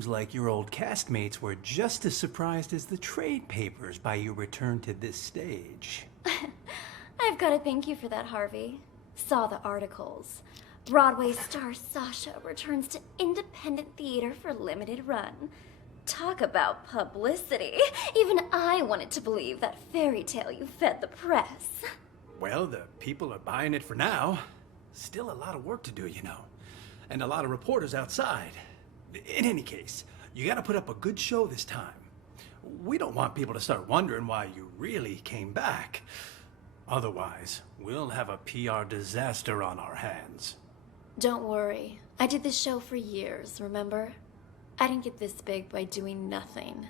seems like your old castmates were just as surprised as the trade papers by your return to this stage. I've got to thank you for that, Harvey. Saw the articles. Broadway star Sasha returns to independent theater for limited run. Talk about publicity. Even I wanted to believe that fairy tale you fed the press. Well, the people are buying it for now. Still a lot of work to do, you know. And a lot of reporters outside. In any case, you gotta put up a good show this time. We don't want people to start wondering why you really came back. Otherwise, we'll have a PR disaster on our hands. Don't worry. I did this show for years, remember? I didn't get this big by doing nothing.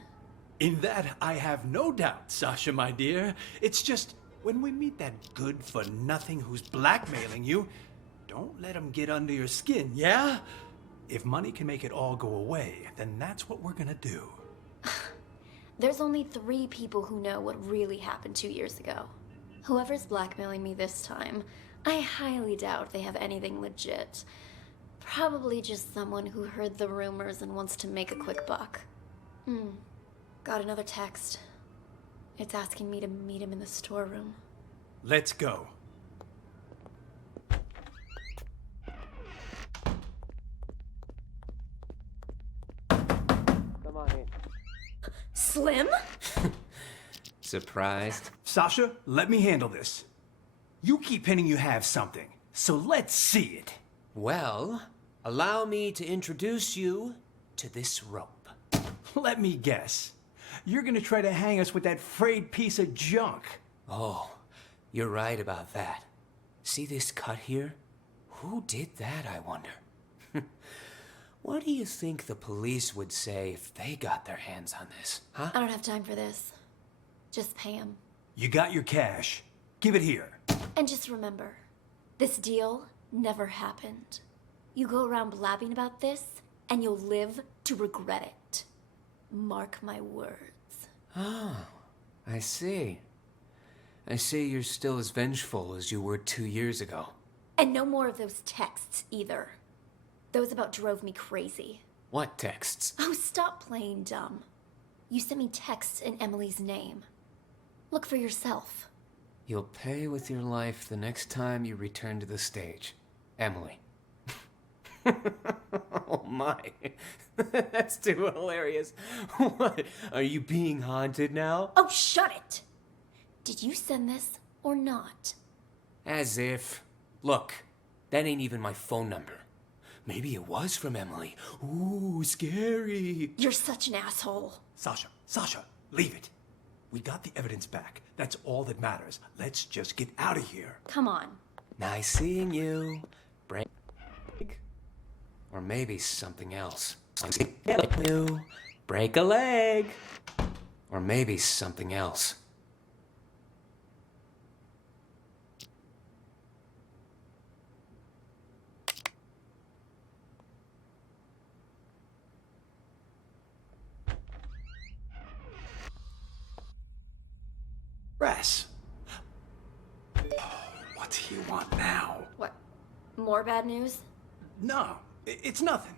In that, I have no doubt, Sasha, my dear. It's just, when we meet that good-for-nothing who's blackmailing you, don't let him get under your skin, yeah? If money can make it all go away, then that's what we're gonna do. There's only 3 people who know what really happened 2 years ago. Whoever's blackmailing me this time, I highly doubt they have anything legit. Probably just someone who heard the rumors and wants to make a quick buck. Got another text. It's asking me to meet him in the storeroom. Let's go. Come on in. Slim? Surprised? Sasha, let me handle this. You keep hinting you have something, so let's see it. Well, allow me to introduce you to this rope. Let me guess. You're gonna try to hang us with that frayed piece of junk. Oh, you're right about that. See this cut here? Who did that, I wonder? What do you think the police would say if they got their hands on this, huh? I don't have time for this. Just pay him. You got your cash. Give it here. And just remember, this deal never happened. You go around blabbing about this, and you'll live to regret it. Mark my words. Oh, I see. I see you're still as vengeful as you were 2 years ago. And no more of those texts, either. Those about drove me crazy. What texts? Oh, stop playing dumb. You sent me texts in Emily's name. Look for yourself. You'll pay with your life the next time you return to the stage. Emily. Oh my. That's too hilarious. What? Are you being haunted now? Oh, shut it! Did you send this or not? As if. Look, that ain't even my phone number. Maybe it was from Emily. Ooh, scary. You're such an asshole. Sasha, leave it. We got the evidence back. That's all that matters. Let's just get out of here. Come on. Nice seeing you. Break. Or maybe something else. You. Break a leg. Or maybe something else. Press. Oh, what's he want now? What? More bad news? No, it's nothing.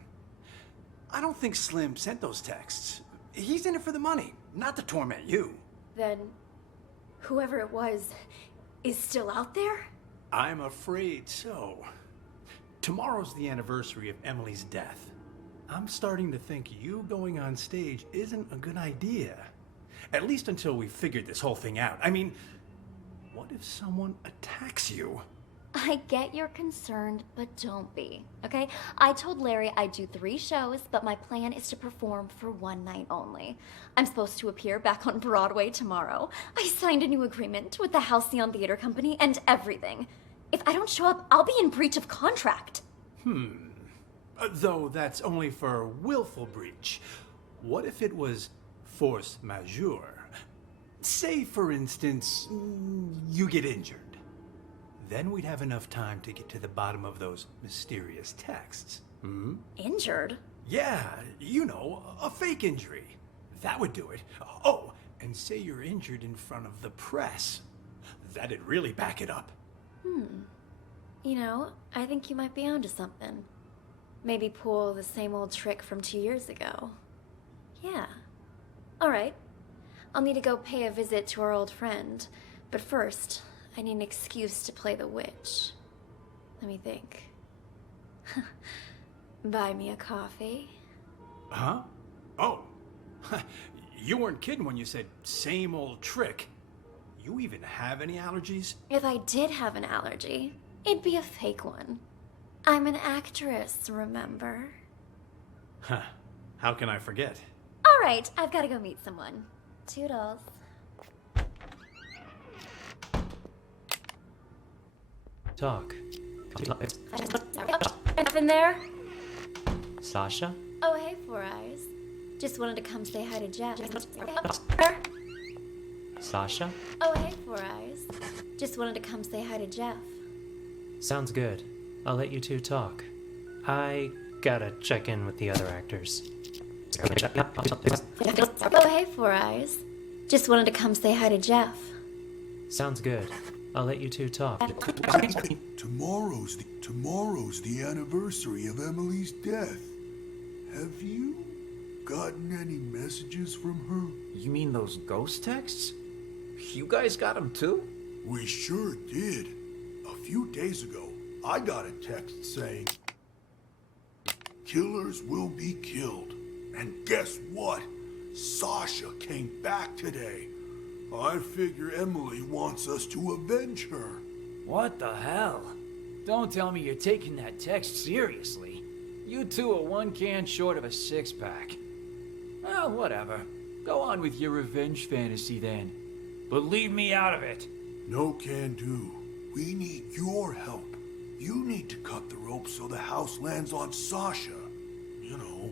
I don't think Slim sent those texts. He's in it for the money, not to torment you. Then, whoever it was is still out there? I'm afraid so. Tomorrow's the anniversary of Emily's death. I'm starting to think you going on stage isn't a good idea. At least until we figured this whole thing out. I mean, what if someone attacks you? I get you're concerned, but don't be, okay? I told Larry I'd do 3 shows, but my plan is to perform for 1 night only. I'm supposed to appear back on Broadway tomorrow. I signed a new agreement with the Halcyon Theater Company and everything. If I don't show up, I'll be in breach of contract. Though that's only for willful breach. What if it was force majeure? Say, for instance, you get injured. Then we'd have enough time to get to the bottom of those mysterious texts. Injured? Yeah, you know, a fake injury. That would do it. Oh, and say you're injured in front of the press. That'd really back it up. You know, I think you might be onto something. Maybe pull the same old trick from 2 years ago. Yeah. Alright. I'll need to go pay a visit to our old friend. But first, I need an excuse to play the witch. Let me think. Buy me a coffee. Huh? Oh. You weren't kidding when you said same old trick. You even have any allergies? If I did have an allergy, it'd be a fake one. I'm an actress, remember? Huh. How can I forget? Alright, I've gotta go meet someone. Toodles. Talk. In there? Sasha? Oh, hey, Four Eyes. Just wanted to come say hi to Jeff. Sasha? Oh, hey, Four Eyes. Just wanted to come say hi to Jeff. Sounds good. I'll let you two talk. I gotta check in with the other actors. Oh, hey, Four Eyes. Just wanted to come say hi to Jeff. Sounds good. I'll let you two talk. Tomorrow's the anniversary of Emily's death. Have you gotten any messages from her? You mean those ghost texts? You guys got them too? We sure did. A few days ago, I got a text saying, "Killers will be killed." And guess what? Sasha came back today. I figure Emily wants us to avenge her. What the hell? Don't tell me you're taking that text seriously. You two are one can short of a six-pack. Well, whatever. Go on with your revenge fantasy then. But leave me out of it. No can do. We need your help. You need to cut the rope so the house lands on Sasha. You know,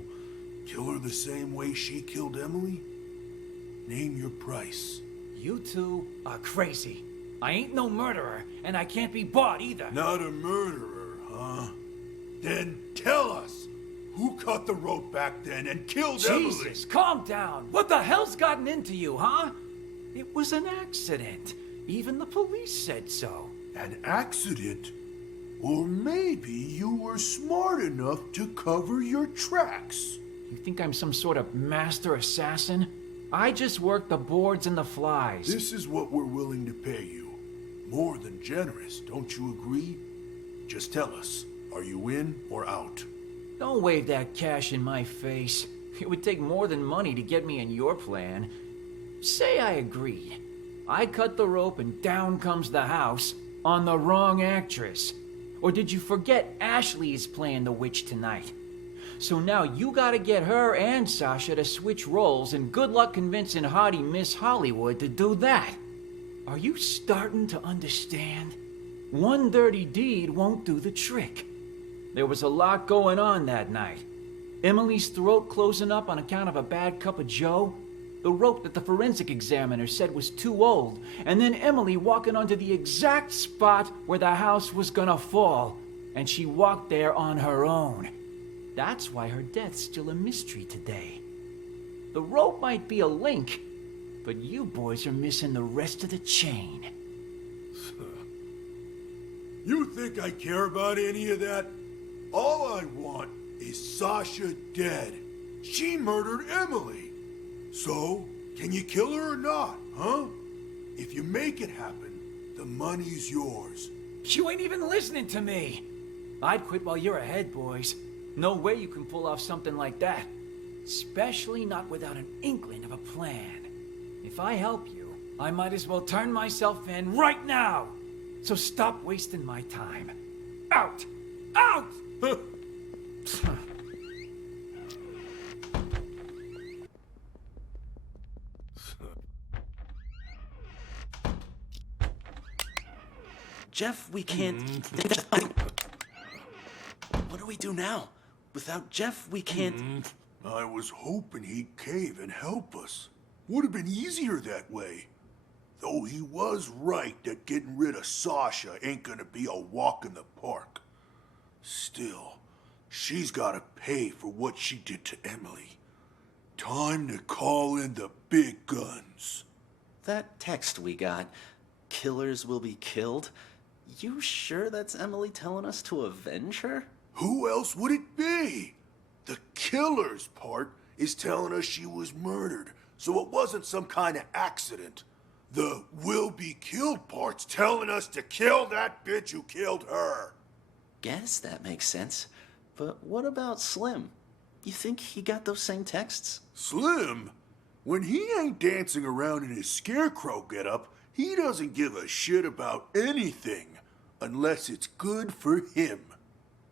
kill her the same way she killed Emily. Name your price. You two are crazy. I ain't no murderer, and I can't be bought either. Not a murderer, huh? Then tell us, who cut the rope back then and killed Emily? Jesus, calm down. What the hell's gotten into you, huh? It was an accident. Even the police said so. An accident? Or maybe you were smart enough to cover your tracks. You think I'm some sort of master assassin? I just work the boards and the flies. This is what we're willing to pay you. More than generous, don't you agree? Just tell us, are you in or out? Don't wave that cash in my face. It would take more than money to get me in your plan. Say I agreed. I cut the rope and down comes the house on the wrong actress. Or did you forget Ashley is playing the witch tonight? So now you gotta get her and Sasha to switch roles, and good luck convincing haughty Miss Hollywood to do that. Are you starting to understand? One dirty deed won't do the trick. There was a lot going on that night. Emily's throat closing up on account of a bad cup of joe, the rope that the forensic examiner said was too old, and then Emily walking onto the exact spot where the house was gonna fall, and she walked there on her own. That's why her death's still a mystery today. The rope might be a link, but you boys are missing the rest of the chain. You think I care about any of that? All I want is Sasha dead. She murdered Emily. So, can you kill her or not, huh? If you make it happen, the money's yours. You ain't even listening to me. I'd quit while you're ahead, boys. No way you can pull off something like that. Especially not without an inkling of a plan. If I help you, I might as well turn myself in right now. So stop wasting my time. Out! Out! Jeff, we can't... What do we do now? Without Jeff, we can't... I was hoping he'd cave and help us. Would have been easier that way. Though he was right that getting rid of Sasha ain't gonna be a walk in the park. Still, she's gotta pay for what she did to Emily. Time to call in the big guns. That text we got, killers will be killed. You sure that's Emily telling us to avenge her? Who else would it be? The killer's part is telling us she was murdered, so it wasn't some kind of accident. The will be killed part's telling us to kill that bitch who killed her. Guess that makes sense. But what about Slim? You think he got those same texts? Slim? When he ain't dancing around in his scarecrow getup, he doesn't give a shit about anything, unless it's good for him.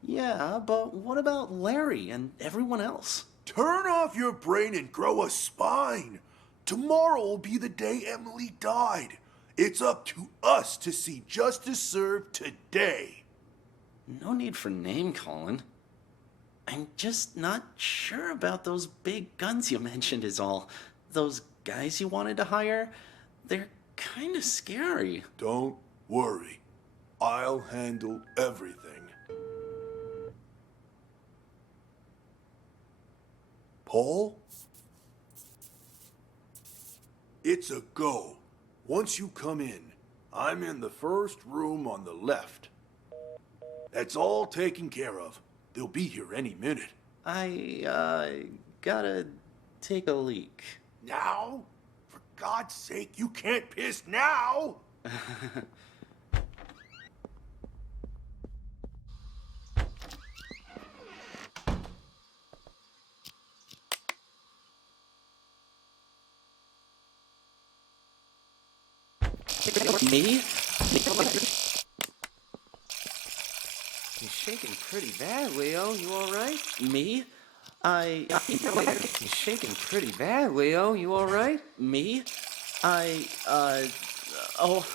Yeah, but what about Larry and everyone else? Turn off your brain and grow a spine. Tomorrow will be the day Emily died. It's up to us to see justice served today. No need for name-calling. I'm just not sure about those big guns you mentioned is all. Those guys you wanted to hire, they're kind of scary. Don't worry. I'll handle everything. Paul? It's a go. Once you come in, I'm in the first room on the left. That's all taken care of. They'll be here any minute. I gotta take a leak. Now? For God's sake, you can't piss now! Me? You're shaking pretty bad, Leo. You alright? Me? You're shaking pretty bad, Leo. You alright? Me? Oh,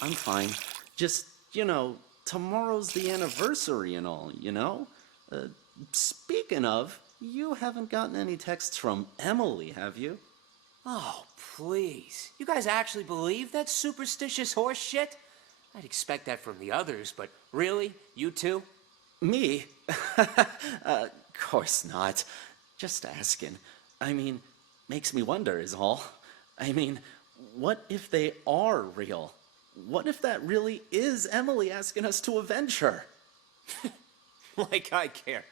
I'm fine. Just, tomorrow's the anniversary and all, Speaking of, you haven't gotten any texts from Emily, have you? Oh, please. You guys actually believe that superstitious horse shit? I'd expect that from the others, but really? You too? Me? Course not. Just asking. Makes me wonder is all. What if they are real? What if that really is Emily asking us to avenge her? Like I care.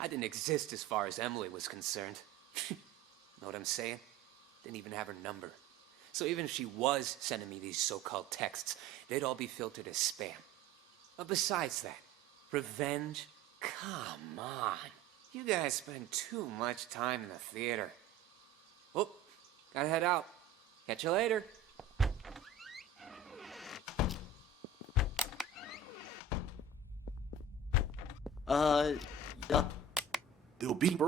I didn't exist as far as Emily was concerned. Know what I'm saying? Didn't even have her number. So even if she was sending me these so-called texts, they'd all be filtered as spam. But besides that, revenge? Come on. You guys spend too much time in the theater. Oh, gotta head out. Catch you later. They'll be...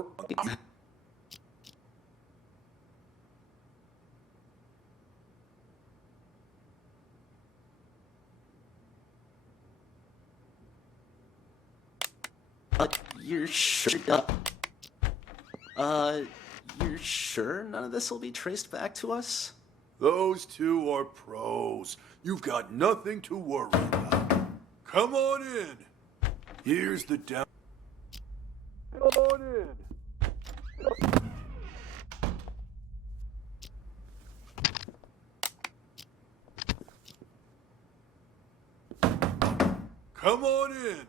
You're sure? You're sure none of this will be traced back to us? Those two are pros. You've got nothing to worry about. Come on in. Here's the down... Come on in. Come on in.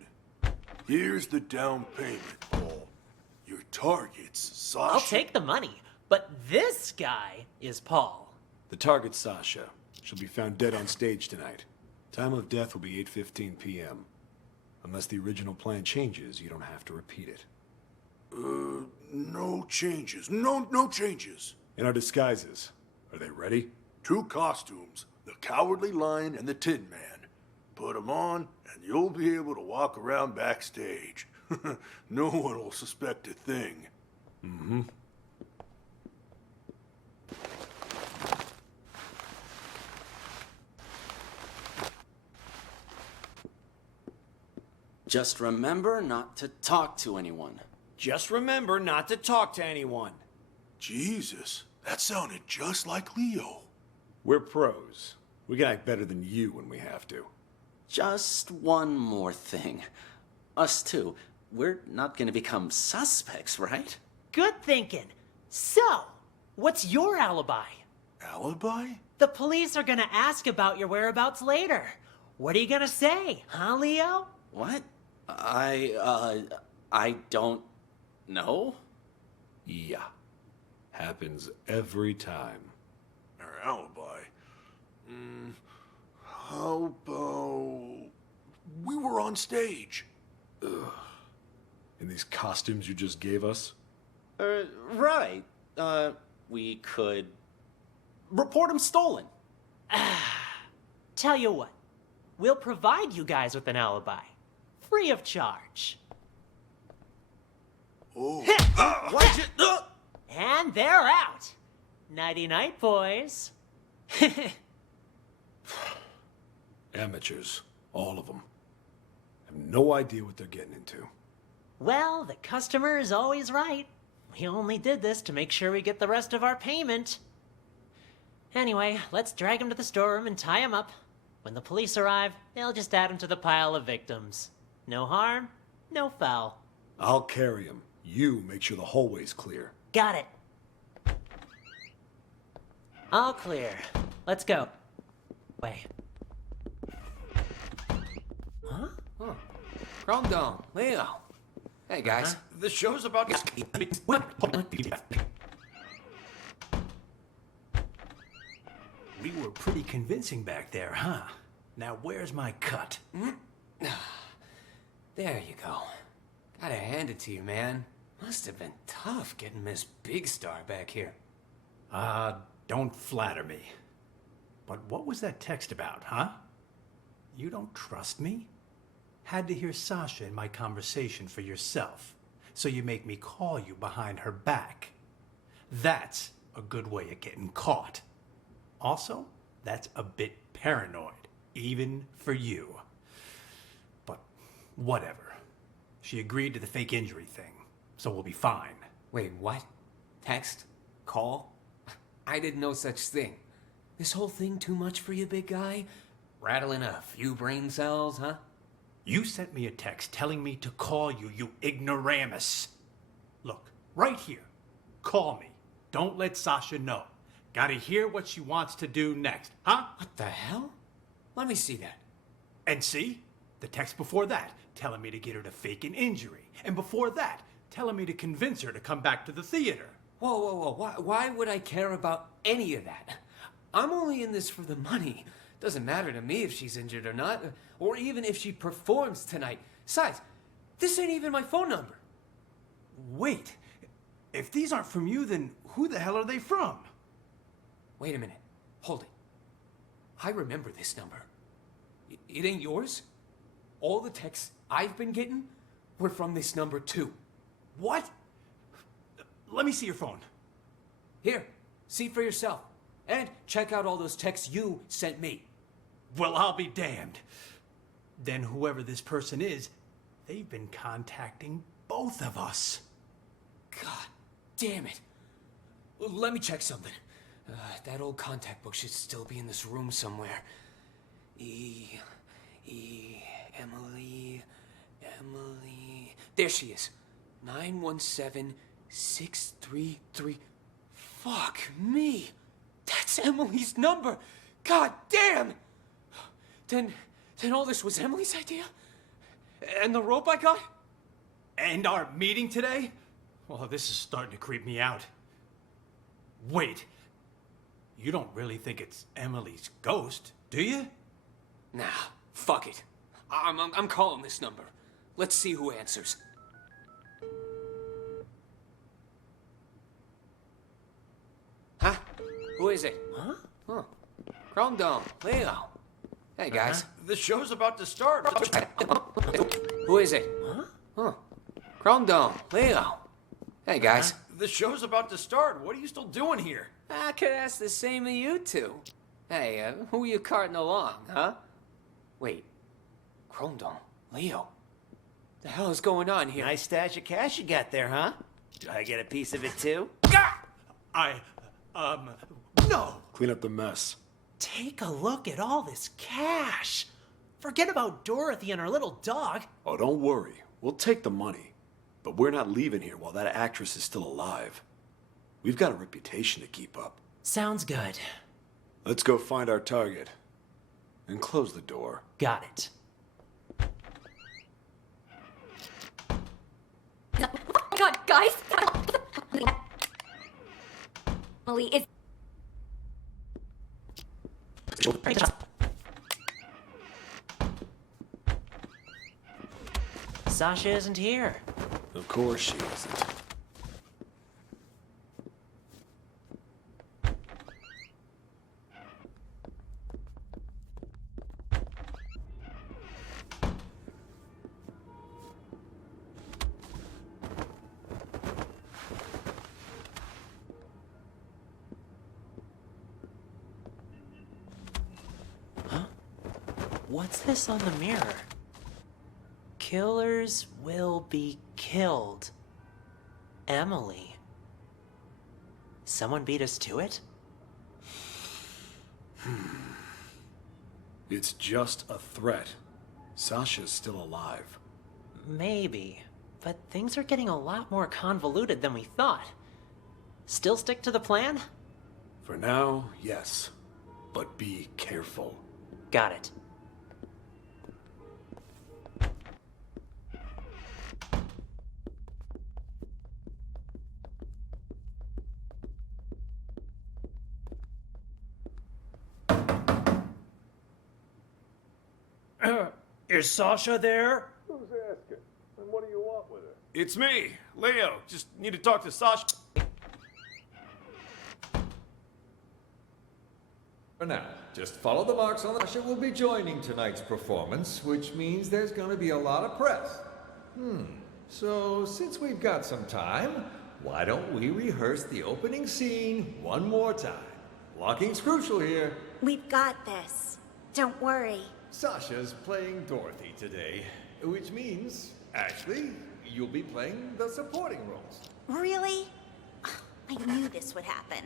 Here's the down payment, Paul. Your target's Sasha. I'll take the money, but this guy is Paul. The target's Sasha. She'll be found dead on stage tonight. Time of death will be 8:15 p.m. Unless the original plan changes, you don't have to repeat it. No changes. No changes. In our disguises, are they ready? 2 costumes, the Cowardly Lion and the Tin Man. Put 'em on, and you'll be able to walk around backstage. No one will suspect a thing. Mm-hmm. Just remember not to talk to anyone. Just remember not to talk to anyone. Jesus, that sounded just like Leo. We're pros. We can act better than you when we have to. Just one more thing. Us two, we're not gonna become suspects, right? Good thinking. So, what's your alibi? Alibi? The police are gonna ask about your whereabouts later. What are you gonna say, huh, Leo? What? I don't know. Yeah. Happens every time. Our alibi? How about... we were on stage. In these costumes you just gave us? Right. We could report him stolen. Tell you what, we'll provide you guys with an alibi. Free of charge. Oh. Why'd you... And they're out. Nighty-night, boys. Amateurs. All of them. Have no idea what they're getting into. Well, the customer is always right. We only did this to make sure we get the rest of our payment. Anyway, let's drag him to the storeroom and tie him up. When the police arrive, they'll just add him to the pile of victims. No harm, no foul. I'll carry him. You make sure the hallway's clear. Got it. All clear. Let's go. Wait. Huh? Huh. Calm down, Leo. Hey, guys. The show's about to... We were pretty convincing back there, huh? Now where's my cut? There you go. Gotta hand it to you, man. Must have been tough getting Miss Big Star back here. Don't flatter me. But what was that text about, huh? You don't trust me? Had to hear Sasha in my conversation for yourself, so you make me call you behind her back. That's a good way of getting caught. Also, that's a bit paranoid, even for you. But whatever. She agreed to the fake injury thing, so we'll be fine. Wait, what? Text? Call? I did no such thing. This whole thing too much for you, big guy? Rattling a few brain cells, huh? You sent me a text telling me to call you, you ignoramus. Look, right here. Call me. Don't let Sasha know. Gotta hear what she wants to do next, huh? What the hell? Let me see that. And see? The text before that, telling me to get her to fake an injury. And before that, telling me to convince her to come back to the theater. Whoa. Why would I care about any of that? I'm only in this for the money. Doesn't matter to me if she's injured or not, or even if she performs tonight. Besides, this ain't even my phone number. Wait, if these aren't from you, then who the hell are they from? Wait a minute. Hold it. I remember this number. It ain't yours? All the texts I've been getting were from this number too. What? Let me see your phone. Here, see for yourself. And check out all those texts you sent me. Well, I'll be damned. Then whoever this person is, they've been contacting both of us. God damn it. Let me check something. That old contact book should still be in this room somewhere. Emily. There she is. 917633. Fuck me. That's Emily's number. God damn. Then all this was Emily's idea? And the rope I got? And our meeting today? Well, this is starting to creep me out. Wait. You don't really think it's Emily's ghost, do you? Nah, fuck it. I'm calling this number. Let's see who answers. Huh? Who is it? Huh? Huh. Calm down. Leo. Hey, guys. The show's about to start. Who is it? Huh? Calm down. Leo. Hey, guys. The show's about to start. What are you still doing here? I could ask the same of you two. Hey, who are you carting along, huh? Wait. Cromdon. Leo. The hell is going on here? Nice stash of cash you got there, huh? Do I get a piece of it too? No! Clean up the mess. Take a look at all this cash. Forget about Dorothy and her little dog. Oh, don't worry. We'll take the money. But we're not leaving here while that actress is still alive. We've got a reputation to keep up. Sounds good. Let's go find our target. And close the door. Got it. God, guys! Emily is. Sasha isn't here. Of course she isn't. What's this on the mirror? Killers will be killed. Emily. Someone beat us to it? It's just a threat. Sasha's still alive. Maybe, but things are getting a lot more convoluted than we thought. Still stick to the plan? For now, yes. But be careful. Got it. Is Sasha there? Who's asking? And what do you want with her? It's me, Leo. Just need to talk to Sasha. For now, just follow the marks on the... Sasha will be joining tonight's performance, which means there's going to be a lot of press. So, since we've got some time, why don't we rehearse the opening scene one more time? Blocking's crucial here. We've got this. Don't worry. Sasha's playing Dorothy today, which means, Ashley, you'll be playing the supporting roles. Really? I knew this would happen.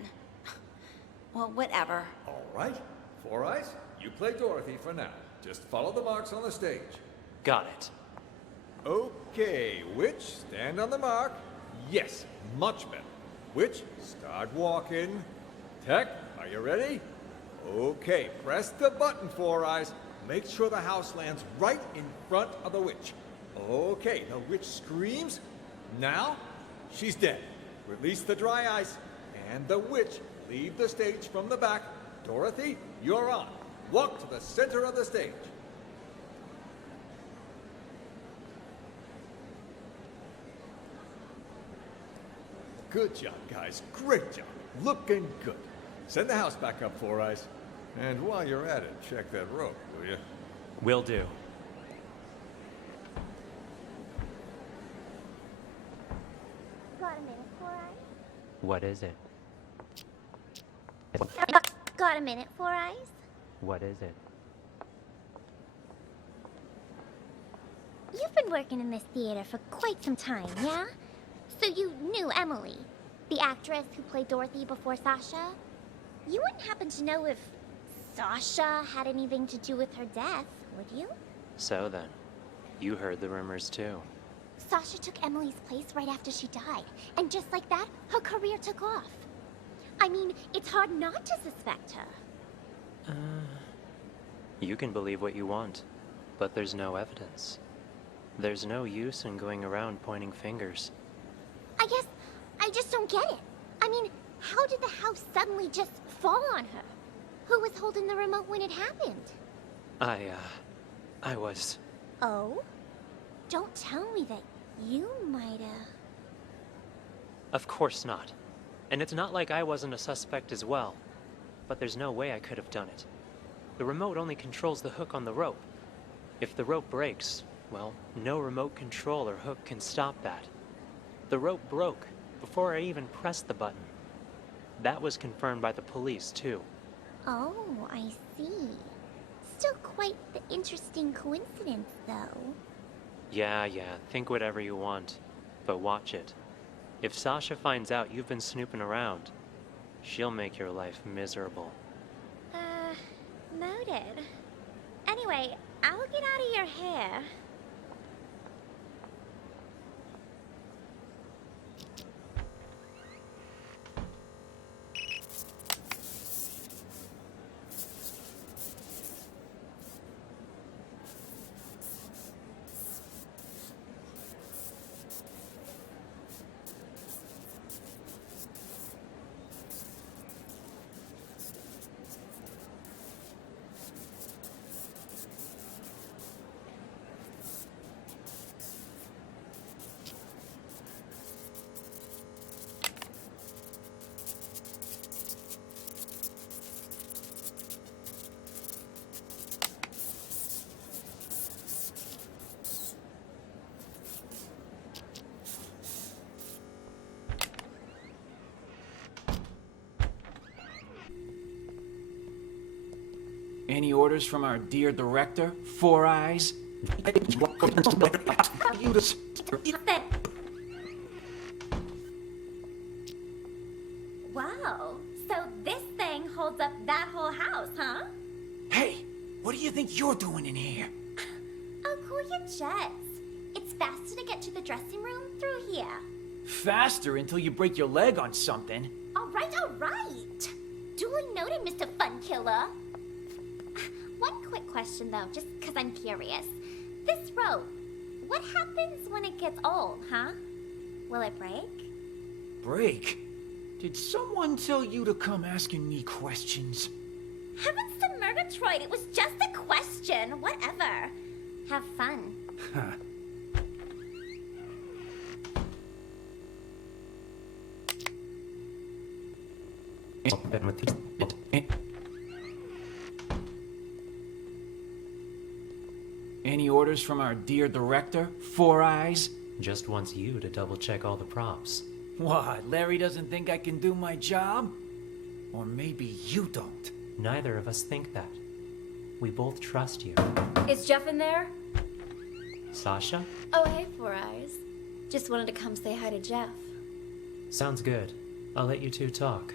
Well, whatever. All right. Four Eyes, you play Dorothy for now. Just follow the marks on the stage. Got it. Okay, Witch, stand on the mark. Yes, much better. Witch, start walking. Tech, are you ready? Okay, press the button, Four Eyes. Make sure the house lands right in front of the witch. Okay, the witch screams. Now, she's dead. Release the dry ice. And the witch, leave the stage from the back. Dorothy, you're on. Walk to the center of the stage. Good job, guys. Great job. Looking good. Send the house back up, Four Eyes. And while you're at it, check that rope, will you? Will do. Got a minute, Four Eyes? What is it? Got a minute, Four Eyes? What is it? You've been working in this theater for quite some time, yeah? So you knew Emily, the actress who played Dorothy before Sasha? You wouldn't happen to know if Sasha had anything to do with her death, would you? So then, you heard the rumors too. Sasha took Emily's place right after she died, and just like that, her career took off. I mean, it's hard not to suspect her. You can believe what you want, but there's no evidence. There's no use in going around pointing fingers. I guess I just don't get it. I mean, how did the house suddenly just fall on her? Who was holding the remote when it happened? I was... Oh? Don't tell me that you might've... Of course not. And it's not like I wasn't a suspect as well. But there's no way I could have done it. The remote only controls the hook on the rope. If the rope breaks, well, no remote control or hook can stop that. The rope broke before I even pressed the button. That was confirmed by the police, too. Oh, I see. Still quite the interesting coincidence, though. Yeah, think whatever you want. But watch it. If Sasha finds out you've been snooping around, she'll make your life miserable. Noted. Anyway, I'll get out of your hair. Any orders from our dear director, Four Eyes? Wow, so this thing holds up that whole house, huh? Hey, what do you think you're doing in here? Oh, cool your jets. It's faster to get to the dressing room through here. Faster until you break your leg on something. All right, all right. Duly noted, Mr. Fun Killer. One quick question, though, just because I'm curious. This rope, what happens when it gets old, huh? Will it break? Break? Did someone tell you to come asking me questions? Heavens to Murgatroyd, it was just a question. Whatever. Have fun. Any orders from our dear director, Four Eyes? Just wants you to double check all the props. What, Larry doesn't think I can do my job? Or maybe you don't. Neither of us think that. We both trust you. Is Jeff in there? Sasha? Oh, hey, Four Eyes. Just wanted to come say hi to Jeff. Sounds good. I'll let you two talk.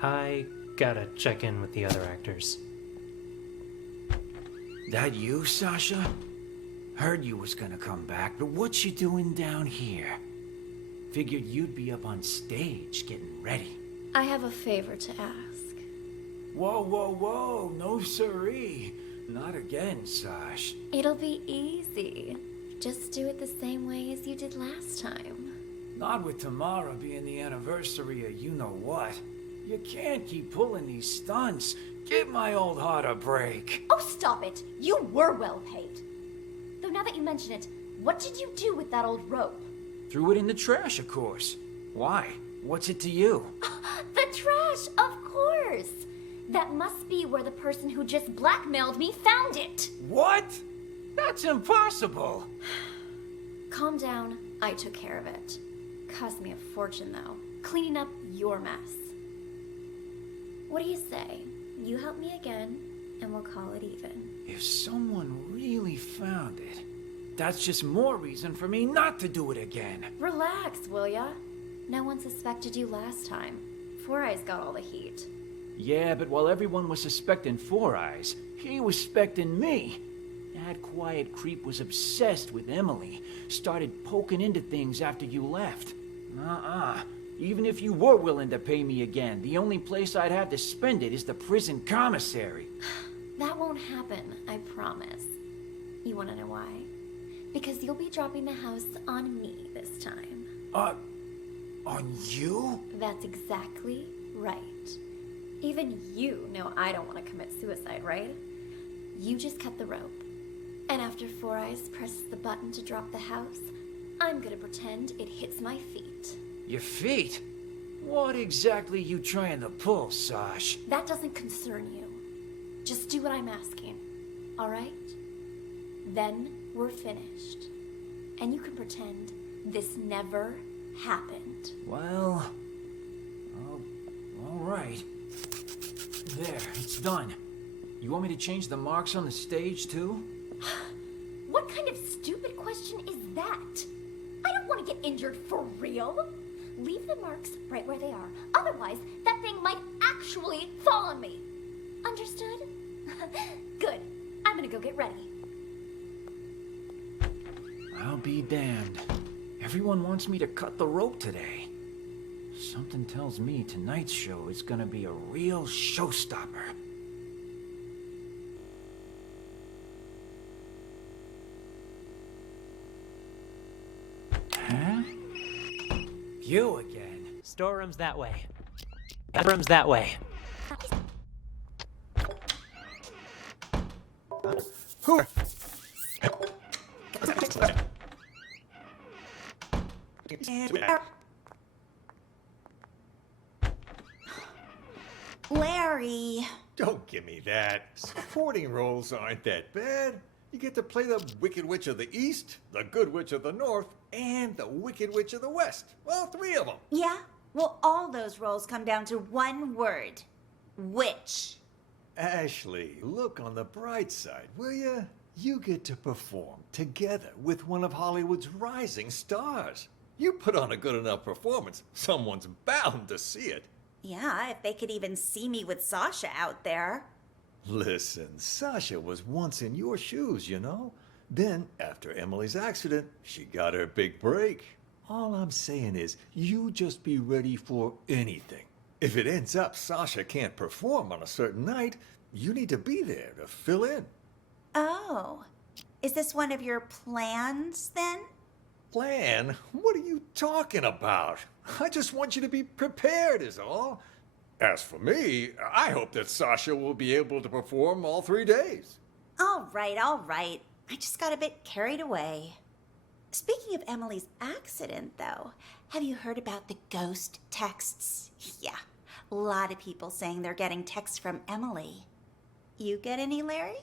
I gotta check in with the other actors. That you, Sasha? Heard you was gonna come back, but what you doing down here? Figured you'd be up on stage getting ready. I have a favor to ask. Whoa, whoa, whoa, no siree. Not again, Sash. It'll be easy. Just do it the same way as you did last time. Not with tomorrow being the anniversary of you-know-what. You can't keep pulling these stunts. Give my old heart a break. Oh, stop it! You were well paid. Though now that you mention it, what did you do with that old rope? Threw it in the trash, of course. Why? What's it to you? The trash, of course! That must be where the person who just blackmailed me found it! What? That's impossible! Calm down, I took care of it. Cost me a fortune, though. Cleaning up your mess. What do you say? You help me again, and we'll call it even. If someone really found it, that's just more reason for me not to do it again. Relax, will ya? No one suspected you last time. Four Eyes got all the heat. Yeah, but while everyone was suspecting Four Eyes, he was suspecting me. That quiet creep was obsessed with Emily. Started poking into things after you left. Even if you were willing to pay me again, the only place I'd have to spend it is the prison commissary. That won't happen, I promise. You wanna know why? Because you'll be dropping the house on me this time. On you? That's exactly right. Even you know I don't want to commit suicide, right? You just cut the rope. And after Four Eyes presses the button to drop the house, I'm gonna pretend it hits my feet. Your feet? What exactly you trying to pull, Sash? That doesn't concern you. Just do what I'm asking, all right? Then we're finished. And you can pretend this never happened. Well, all right. There, it's done. You want me to change the marks on the stage, too? What kind of stupid question is that? I don't want to get injured for real. Leave the marks right where they are. Otherwise, that thing might actually fall on me. Understood? Good. I'm gonna go get ready. I'll be damned. Everyone wants me to cut the rope today. Something tells me tonight's show is gonna be a real showstopper. Huh? You again. Storeroom's that way. Bathroom's that way. Who? Larry. Don't give me that. Supporting roles aren't that bad. You get to play the Wicked Witch of the East, the Good Witch of the North, and the Wicked Witch of the West. Well, 3 of them. Yeah? Well, all those roles come down to one word. Witch. Ashley, look on the bright side, will you? You get to perform together with one of Hollywood's rising stars. You put on a good enough performance, someone's bound to see it. Yeah, if they could even see me with Sasha out there. Listen, Sasha was once in your shoes, you know? Then, after Emily's accident, she got her big break. All I'm saying is, you just be ready for anything. If it ends up Sasha can't perform on a certain night, you need to be there to fill in. Oh. Is this one of your plans, then? Plan? What are you talking about? I just want you to be prepared, is all. As for me, I hope that Sasha will be able to perform all 3 days. All right, all right. I just got a bit carried away. Speaking of Emily's accident, though, have you heard about the ghost texts? Yeah, a lot of people saying they're getting texts from Emily. You get any, Larry?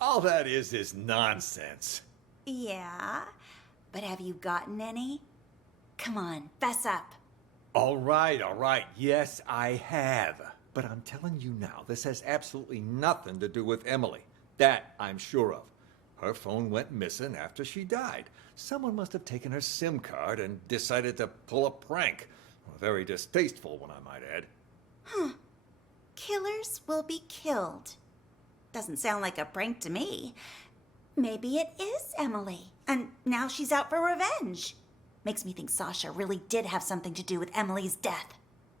All that is nonsense. Yeah, but have you gotten any? Come on, fess up. All right. Yes, I have. But I'm telling you now, this has absolutely nothing to do with Emily. That I'm sure of. Her phone went missing after she died. Someone must have taken her SIM card and decided to pull a prank. A very distasteful one, I might add. Huh. Killers will be killed. Doesn't sound like a prank to me. Maybe it is Emily, and now she's out for revenge. Makes me think Sasha really did have something to do with Emily's death.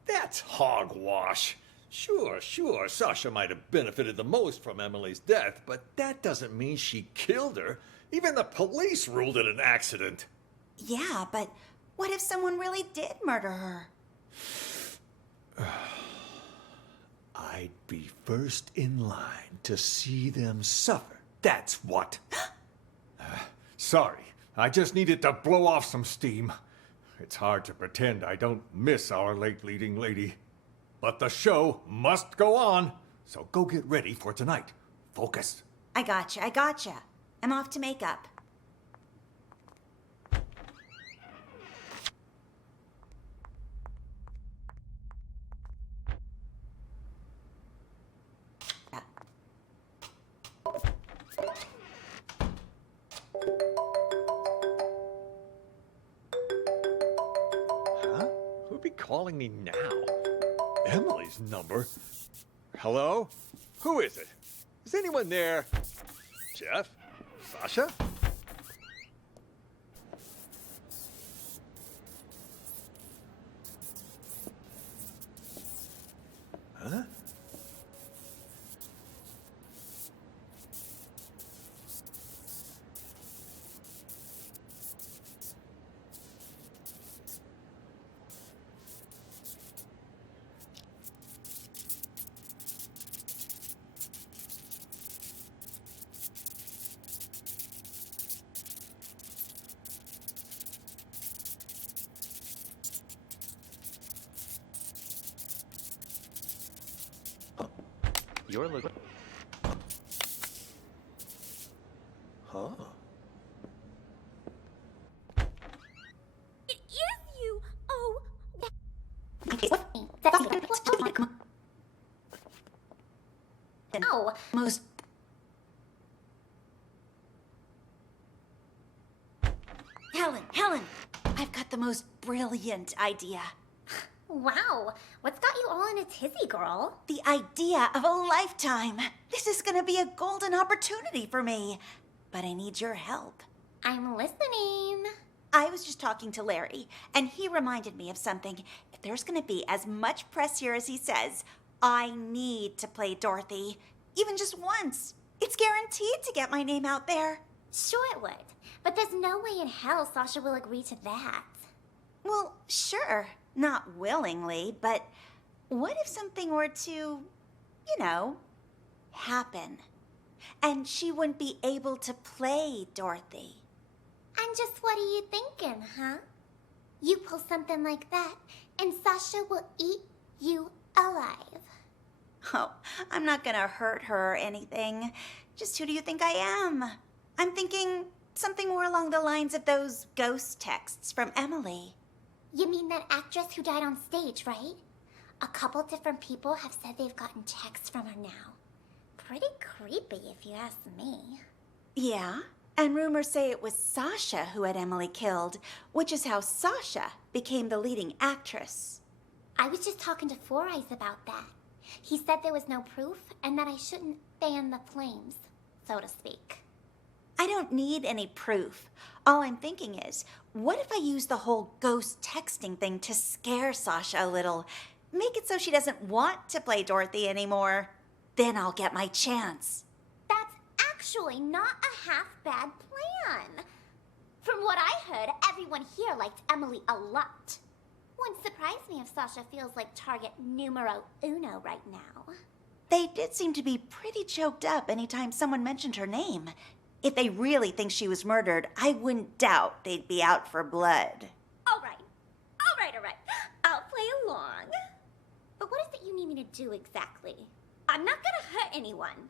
That's hogwash. Sure, Sasha might have benefited the most from Emily's death, but that doesn't mean she killed her. Even the police ruled it an accident. Yeah, but what if someone really did murder her? I'd be first in line to see them suffer. That's what. Sorry, I just needed to blow off some steam. It's hard to pretend I don't miss our late leading lady. But the show must go on, so go get ready for tonight. Focus. I gotcha. I'm off to makeup. Huh? Who'd be calling me now? Emily's number? Hello? Who is it? Is anyone there? Jeff? Sasha? Huh? You're looking. Huh? It is you! Oh, No, most... Helen, I've got the most brilliant idea. wow. What's got you all in a tizzy, girl? The idea of a lifetime. This is gonna be a golden opportunity for me. But I need your help. I'm listening. I was just talking to Larry, and he reminded me of something. If there's gonna be as much press here as he says, I need to play Dorothy. Even just once. It's guaranteed to get my name out there. Sure it would. But there's no way in hell Sasha will agree to that. Well, sure. Not willingly, but what if something were to, happen? And she wouldn't be able to play Dorothy. And just what are you thinking, huh? You pull something like that, and Sasha will eat you alive. Oh, I'm not gonna hurt her or anything. Just who do you think I am? I'm thinking something more along the lines of those ghost texts from Emily. You mean that actress who died on stage, right? A couple different people have said they've gotten texts from her now. pretty creepy if you ask me. Yeah, and rumors say it was Sasha who had Emily killed, which is how Sasha became the leading actress. I was just talking to Four Eyes about that. He said there was no proof and that I shouldn't fan the flames, so to speak. I don't need any proof. All I'm thinking is, what if I use the whole ghost texting thing to scare Sasha a little? Make it so she doesn't want to play Dorothy anymore. Then I'll get my chance. That's actually not a half-bad plan. From what I heard, everyone here liked Emily a lot. Wouldn't surprise me if Sasha feels like target numero uno right now. They did seem to be pretty choked up anytime someone mentioned her name. If they really think she was murdered, I wouldn't doubt they'd be out for blood. All right. I'll play along. But what is it you need me to do exactly? I'm not gonna hurt anyone.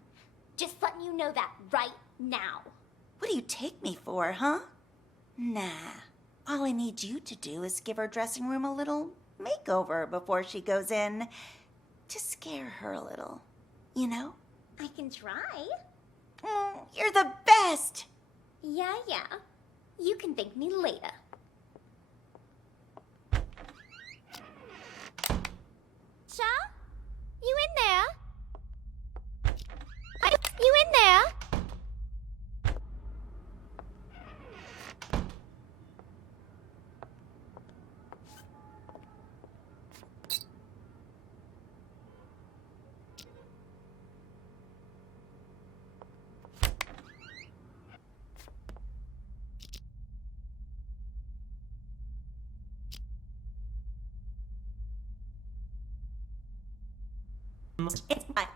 Just letting you know that right now. What do you take me for, huh? Nah. All I need you to do is give her dressing room a little makeover before she goes in. To scare her a little. You know? I can try. You're the best! Yeah. You can thank me later. Cha? You in there? You in there? It's my...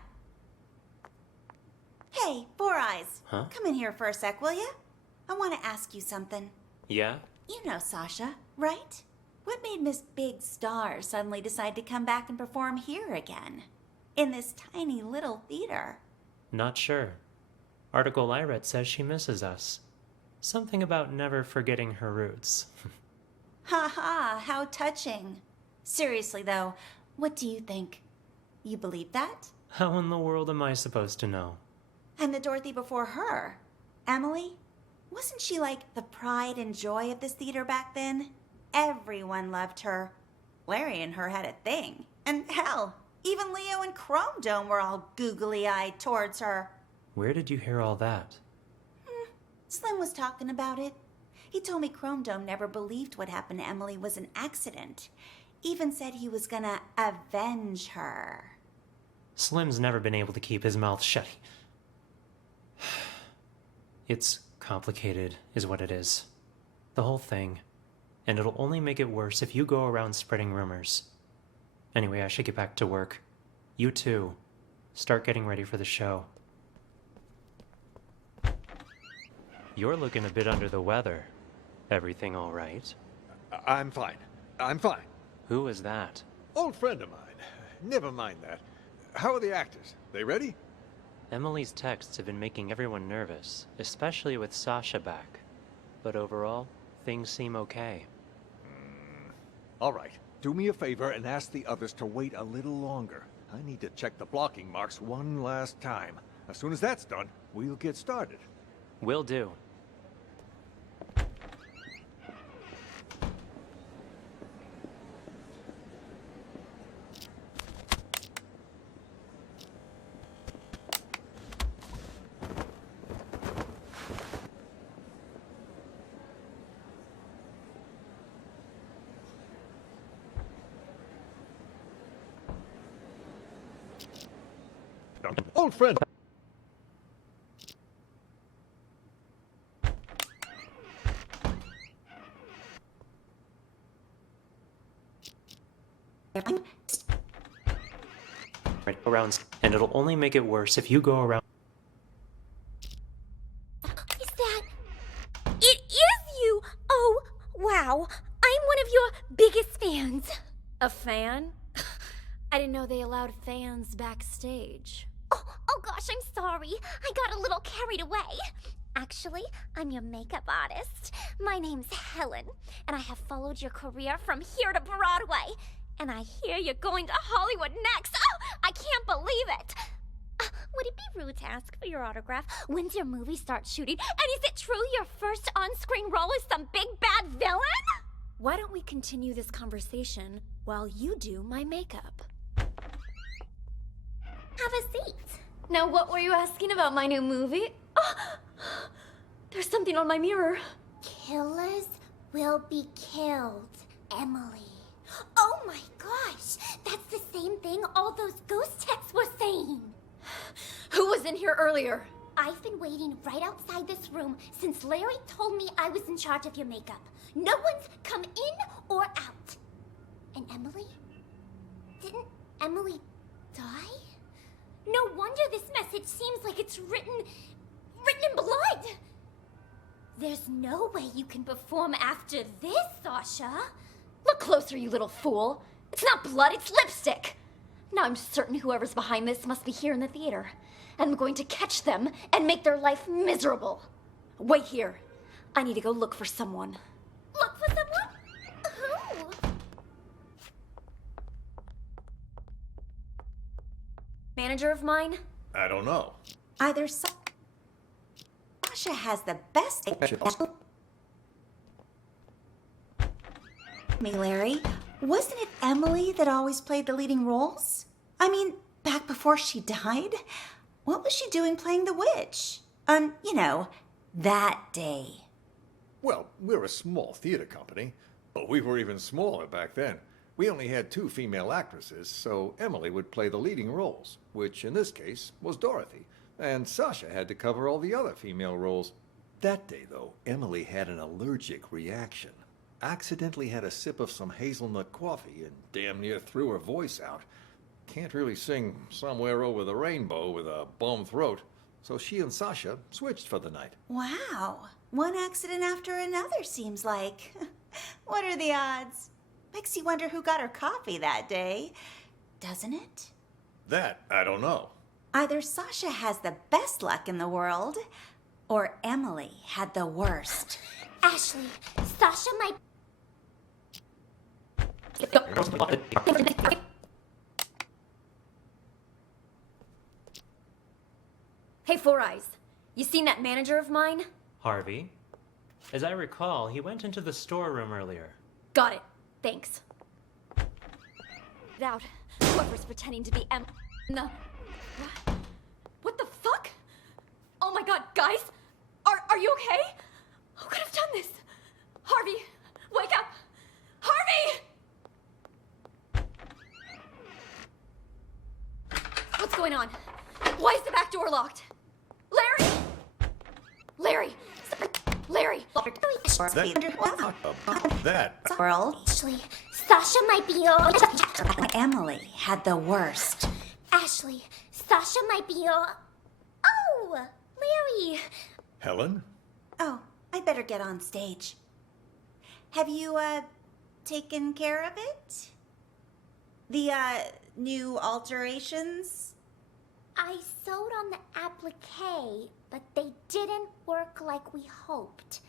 Hey, Four Eyes. Huh? Come in here for a sec, will you? I want to ask you something. Yeah? You know Sasha, right? What made Miss Big Star suddenly decide to come back and perform here again? In this tiny little theater? Not sure. Article I read says she misses us. Something about never forgetting her roots. Ha ha, how touching. Seriously though, what do you think? You believe that? How in the world am I supposed to know? And the Dorothy before her, Emily? Wasn't she like the pride and joy of this theater back then? Everyone loved her. Larry and her had a thing. And hell, even Leo and Chrome Dome were all googly-eyed towards her. Where did you hear all that? Slim was talking about it. He told me Chrome Dome never believed what happened to Emily was an accident. Even said he was gonna avenge her. Slim's never been able to keep his mouth shut. It's complicated, is what it is. The whole thing. And it'll only make it worse if you go around spreading rumors. Anyway, I should get back to work. You too. Start getting ready for the show. You're looking a bit under the weather. Everything all right? I'm fine. Who is that? Old friend of mine. Never mind that. How are the actors? They ready? Emily's texts have been making everyone nervous, especially with Sasha back. But overall, things seem okay. All right. Do me a favor and ask the others to wait a little longer. I need to check the blocking marks one last time. As soon as that's done, we'll get started. Will do. Old friend. Right around, and it'll only make it worse if you go around. Is that... It is you! Oh, wow. I'm one of your biggest fans. A fan? I didn't know they allowed fans backstage. Oh gosh, I'm sorry. I got a little carried away. Actually, I'm your makeup artist. My name's Helen, and I have followed your career from here to Broadway. And I hear you're going to Hollywood next. Oh, I can't believe it. Would it be rude to ask for your autograph. When's your movie start shooting? And is it true your first on-screen role is some big bad villain? Why don't we continue this conversation while you do my makeup? Have a seat. Now, what were you asking about my new movie? Oh, there's something on my mirror. Killers will be killed, Emily. Oh my gosh, that's the same thing all those ghost texts were saying. Who was in here earlier? I've been waiting right outside this room since Larry told me I was in charge of your makeup. No one's come in or out. And Emily? Didn't Emily die? No wonder this message seems like it's written in blood. There's no way you can perform after this, Sasha. Look closer, you little fool. It's not blood, it's lipstick. Now I'm certain whoever's behind this must be here in the theater. And I'm going to catch them and make their life miserable. Wait here. I need to go look for someone. Look for someone? Who? Manager of mine? I don't know. Either Sasha has the best. Me, Larry, wasn't it Emily that always played the leading roles? I mean, back before she died? What was she doing playing the witch? You know, that day. Well, we're a small theater company, but we were even smaller back then. We only had 2 female actresses, so Emily would play the leading roles, which in this case was Dorothy, and Sasha had to cover all the other female roles. That day, though, Emily had an allergic reaction. Accidentally had a sip of some hazelnut coffee and damn near threw her voice out. Can't really sing Somewhere Over the Rainbow with a bum throat, so she and Sasha switched for the night. Wow. One accident after another, seems like. What are the odds? Makes you wonder who got her coffee that day, doesn't it? That, I don't know. Either Sasha has the best luck in the world, or Emily had the worst. Ashley, Sasha might... Hey, Four Eyes. You seen that manager of mine? Harvey? As I recall, he went into the storeroom earlier. Got it. Thanks. Get out. Whoever's pretending to be No. What the fuck? Oh my god, guys! Are you okay? Who could have done this? Harvey, wake up! Harvey! What's going on? Why is the back door locked? Larry! Larry! Larry! That. World. Ashley, Sasha might be... Emily had the worst. Ashley, Sasha might be... Oh! Larry! Helen? Oh, I better get on stage. Have you, taken care of it? The, new alterations? I sewed on the applique, but they didn't work like we hoped.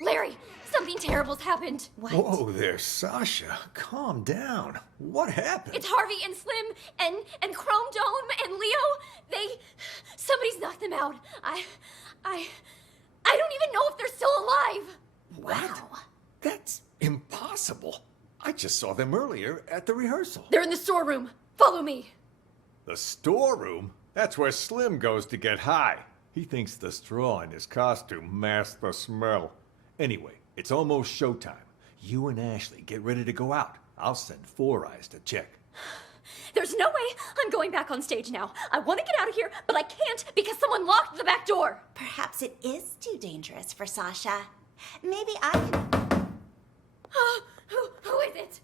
Larry, something terrible's happened. What? Whoa there, Sasha. Calm down. What happened? It's Harvey and Slim and Chrome Dome and Leo. Somebody's knocked them out. I don't even know if they're still alive. Wow. That's impossible. I just saw them earlier at the rehearsal. They're in the storeroom. Follow me. The storeroom? That's where Slim goes to get high. He thinks the straw in his costume masks the smell. Anyway, it's almost showtime. You and Ashley get ready to go out. I'll send Four Eyes to check. There's no way I'm going back on stage now. I want to get out of here, but I can't because someone locked the back door. Perhaps it is too dangerous for Sasha. Maybe I can... Who is it?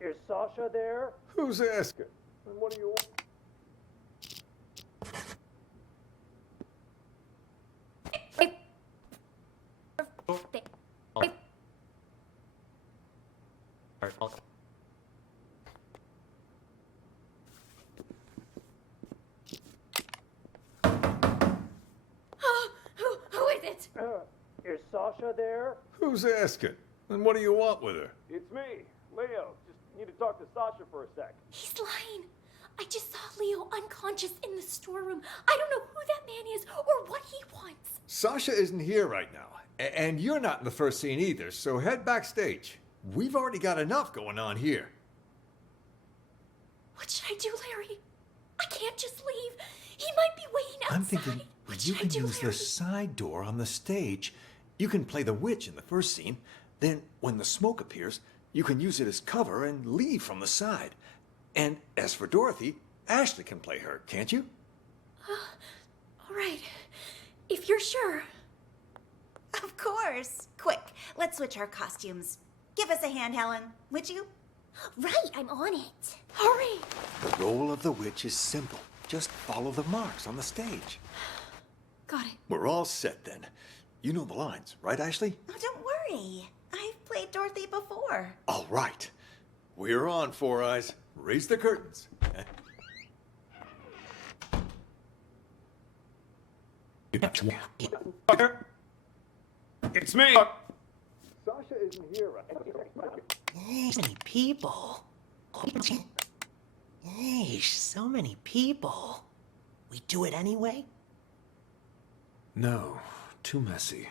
Is Sasha there? Who's asking? And what do you want? Who is it? Is Sasha there? Who's asking? And what do you want with her? It's me, Leo. Just need to talk to Sasha for a sec. He's lying. I just saw Leo unconscious in the storeroom. I don't know who that man is or what he wants. Sasha isn't here right now. And you're not in the first scene either, so head backstage. We've already got enough going on here. What should I do, Larry? I can't just leave. He might be waiting outside. I'm thinking What you should I can do, use the Larry? side door on the stage. You can play the witch in the first scene. Then, when the smoke appears, you can use it as cover and leave from the side. And as for Dorothy, Ashley can play her, can't you? All right. If you're sure. Of course. Quick, let's switch our costumes. Give us a hand, Helen, would you? Right, I'm on it. Hurry! The role of the witch is simple. Just follow the marks on the stage. Got it. We're all set then. You know the lines, right, Ashley? Oh, don't worry. I've played Dorothy before. All right. We're on, Four Eyes. Raise the curtains. It's me! Sasha isn't here right Hey, so many people. Hey, so many people. We do it anyway? No, too messy.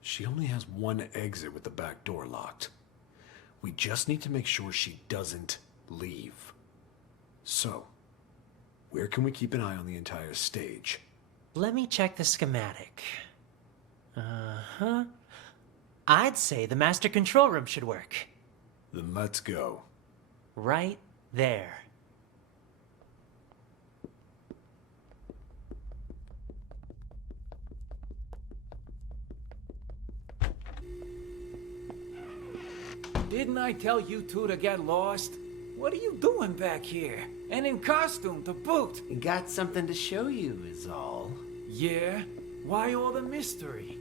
She only has one exit with the back door locked. We just need to make sure she doesn't leave. So, where can we keep an eye on the entire stage? Let me check the schematic. Uh-huh. I'd say the master control room should work. Then let's go. Right there. Didn't I tell you two to get lost? What are you doing back here? And in costume to boot. Got something to show you is all. Yeah? Why all the mystery?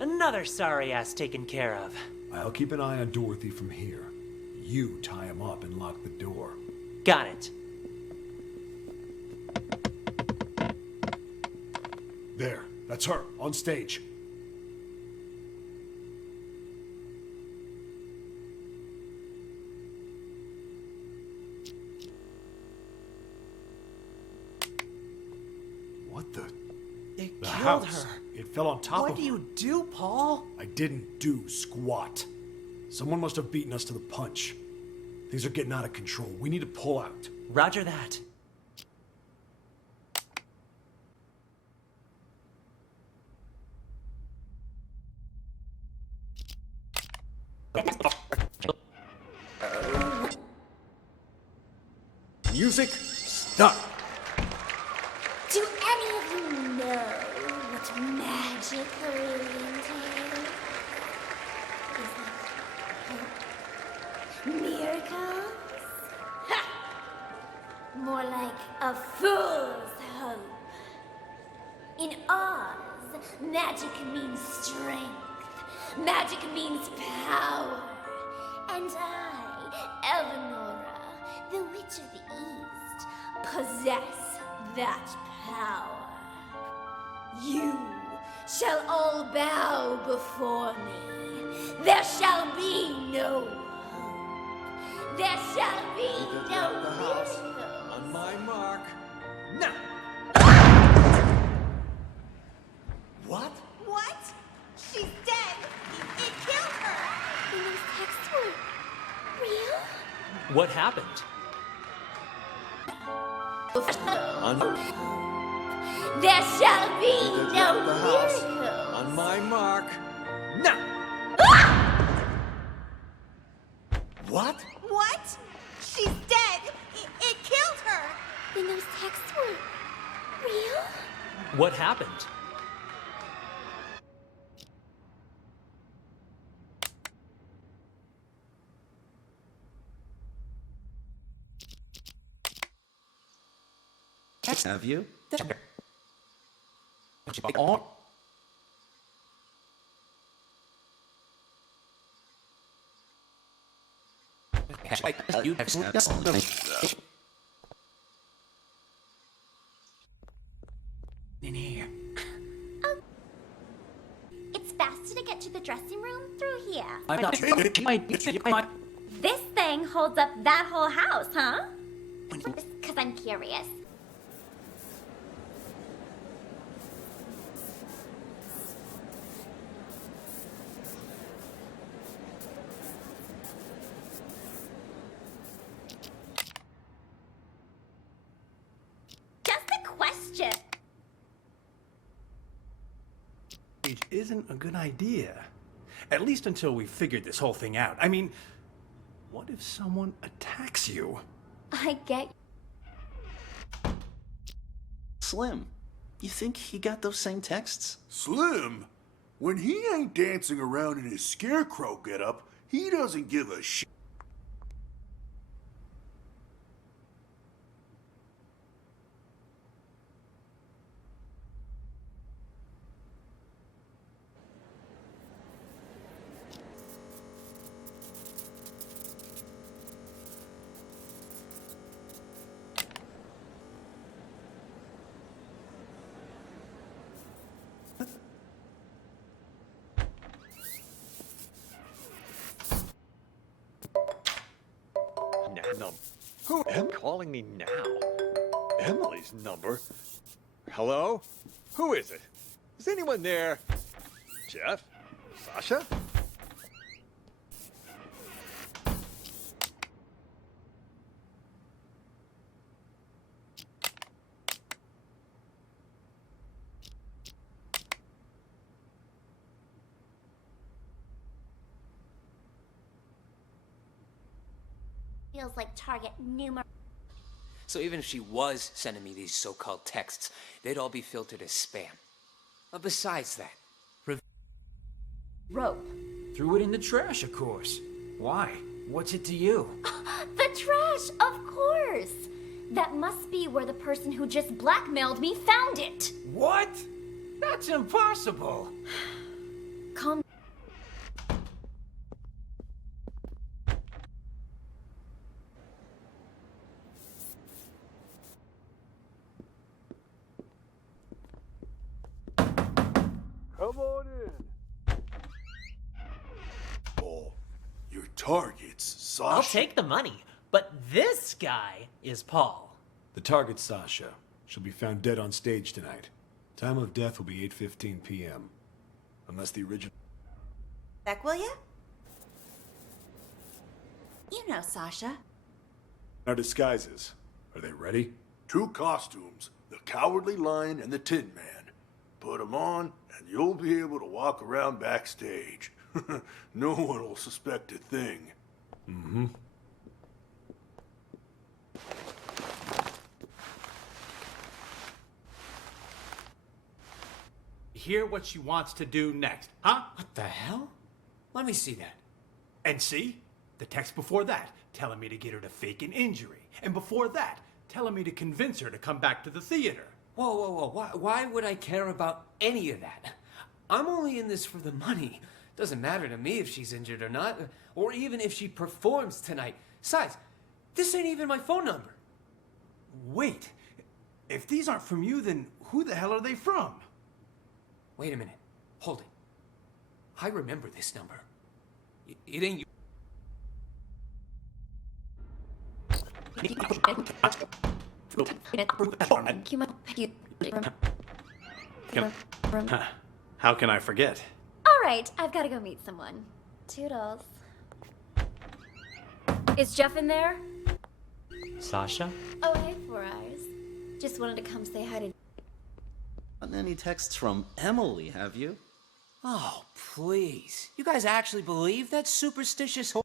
Another sorry ass taken care of. I'll keep an eye on Dorothy from here. You tie him up and lock the door. Got it. There, that's her, on stage. What the? It The killed house. her. It fell on top What of do her. you do, Paul? I didn't do squat. Someone must have beaten us to the punch. Things are getting out of control. We need to pull out. Roger that. Music, stop. Do any of you know what magic really entails? Is it miracles? Ha! More like a fool's hope. In Oz, magic means strength. Magic means power. And I, Eleonora, the Witch of the East, possess that power. You shall all bow before me. There shall be no hope. There shall be no miracles. On my mark. Now! What? What? She's dead. It killed her. And those texts were real? What happened? There shall be no miracles. On my mark. Now! What? What? She's dead. It killed her. Then those texts were real? What happened? Have you? In here. It's faster to get to the dressing room through here. I'm not. This thing holds up that whole house, huh? Because I'm curious. Just a question. It isn't a good idea. At least until we figured this whole thing out. I mean, what if someone attacks you? I get. Slim, you think he got those same texts? Slim? When he ain't dancing around in his scarecrow getup, he doesn't give a shit. Who am calling me now? Emily's number? Hello? Who is it? Is anyone there? Jeff? Sasha? Feels like target numerous. So even if she was sending me these so-called texts, they'd all be filtered as spam. But besides that, Rope. Threw it in the trash, of course. Why? What's it to you? The trash, of course! That must be where the person who just blackmailed me found it! What? That's impossible! Calm. Come on in. Oh, your target's Sasha. I'll take the money, but this guy is Paul. The target's Sasha. She'll be found dead on stage tonight. Time of death will be 8:15 p.m. Unless the original... Back, will ya? You know Sasha. Our disguises. Are they ready? 2 costumes, the Cowardly Lion and the Tin Man. Put 'em on, and you'll be able to walk around backstage. No one will suspect a thing. Mm-hmm. Hear what she wants to do next, huh? what the hell? Let me see that. And see? The text before that, telling me to get her to fake an injury. And before that, telling me to convince her to come back to the theater. Whoa, whoa, whoa. Why would I care about any of that? I'm only in this for the money. Doesn't matter to me if she's injured or not, or even if she performs tonight. Besides, this ain't even my phone number. Wait, if these aren't from you, then who the hell are they from? Wait a minute. Hold it. I remember this number. It ain't you. How can I forget? Alright, I've gotta go meet someone. Toodles. Is Jeff in there? Sasha? Oh, hey, Four Eyes. Just wanted to come say hi to... Not any texts from Emily, have you? Oh, please. You guys actually believe that superstitious ho-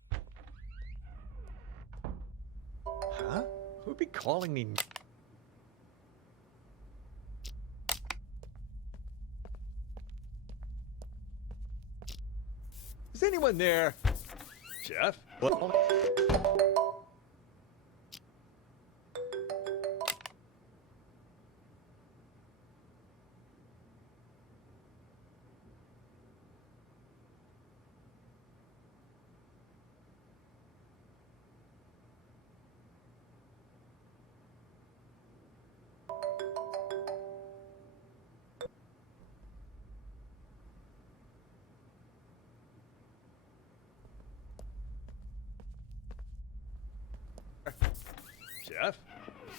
Huh? Who'd be calling me? Is anyone there? Jeff?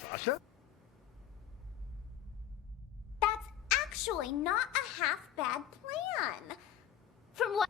Sasha? That's actually not a half-bad plan. From what...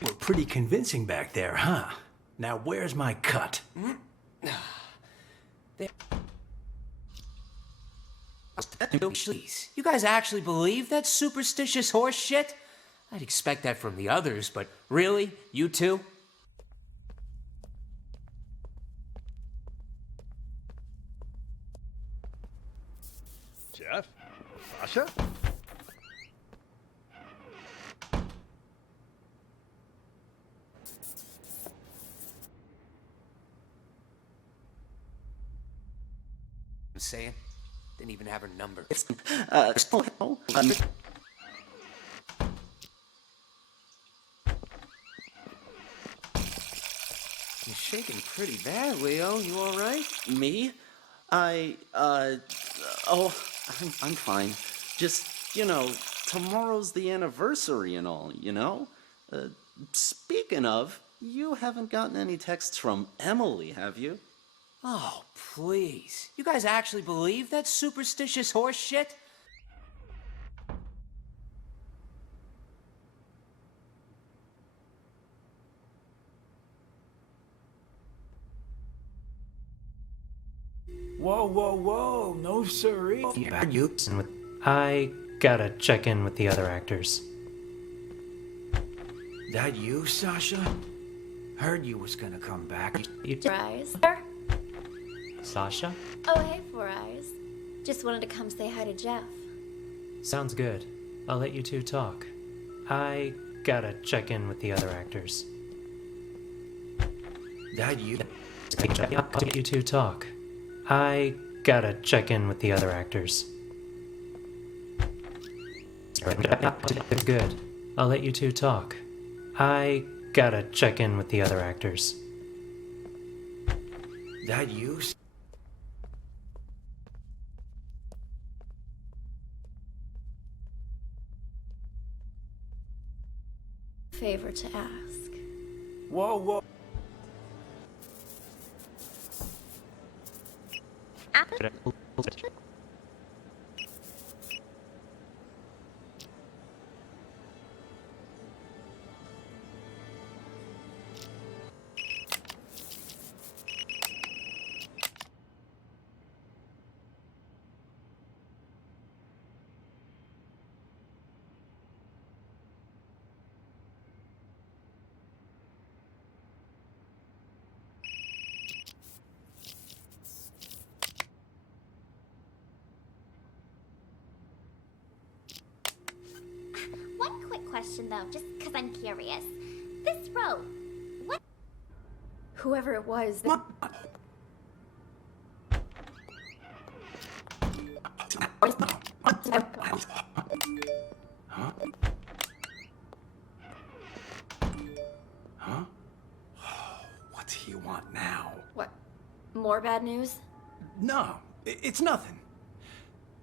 We're pretty convincing back there, huh? Now where's my cut? Please, you guys actually believe that superstitious horse shit? I'd expect that from the others, but really? You two? Jeff? Sasha? I'm saying? Didn't even have her number. You're shaking pretty bad, Leo. You all right? Me? I'm fine. Just, tomorrow's the anniversary and all, Speaking of, you haven't gotten any texts from Emily, have you? Oh, please. You guys actually believe that superstitious horse shit? Whoa, whoa, whoa, no siree. I gotta check in with the other actors. That you, Sasha? Heard you was gonna come back. Four Eyes. Sasha? Oh, hey, Four Eyes. Just wanted to come say hi to Jeff. Sounds good. I'll let you two talk. I gotta check in with the other actors. That you? I'll let you two talk. I gotta check in with the other actors. Good. I'll let you two talk. I gotta check in with the other actors. That you? Favor to ask. Whoa, whoa. One quick question, though, just because I'm curious. This rope, what? Whoever it was. Huh? Huh? What do you want now? What? More bad news? No, it's nothing.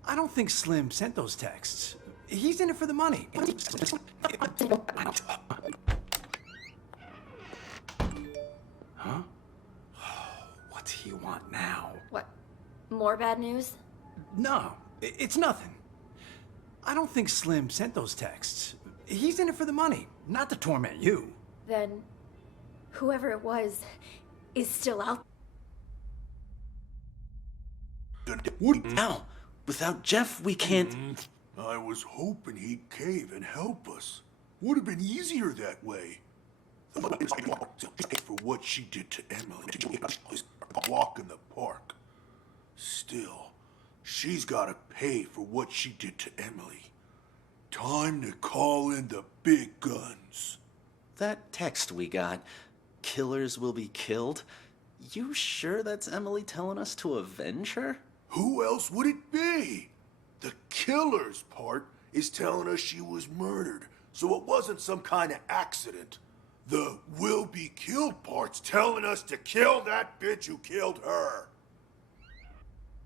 I don't think Slim sent those texts. He's in it for the money. Huh? What do you want now? What? More bad news? No, it's nothing. I don't think Slim sent those texts. He's in it for the money, not to torment you. Then, whoever it was is still out. Now, without Jeff, we can't... I was hoping he'd cave and help us. Would have been easier that way. For what she did to Emily, walk in the park. Still, she's gotta pay for what she did to Emily. Time to call in the big guns. That text we got, killers will be killed. You sure that's Emily telling us to avenge her? Who else would it be? The killer's part is telling us she was murdered so it wasn't some kind of accident. The will be killed part's telling us to kill that bitch who killed her.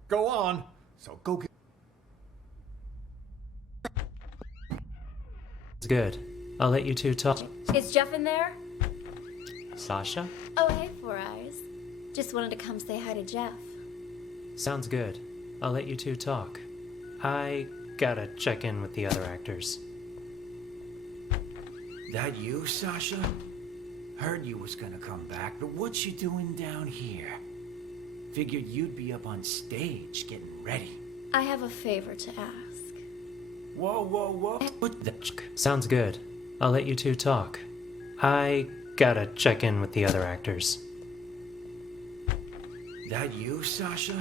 Go on. So go get... It's good. I'll let you two talk. Is Jeff in there? Sasha? Oh, hey, Four Eyes. Just wanted to come say hi to Jeff. Sounds good. I'll let you two talk. I gotta check in with the other actors. That you, Sasha? Heard you was gonna come back, but what you doing down here? Figured you'd be up on stage getting ready. I have a favor to ask. Whoa, whoa, whoa. What the... Sounds good. I'll let you two talk. I gotta check in with the other actors. That you, Sasha?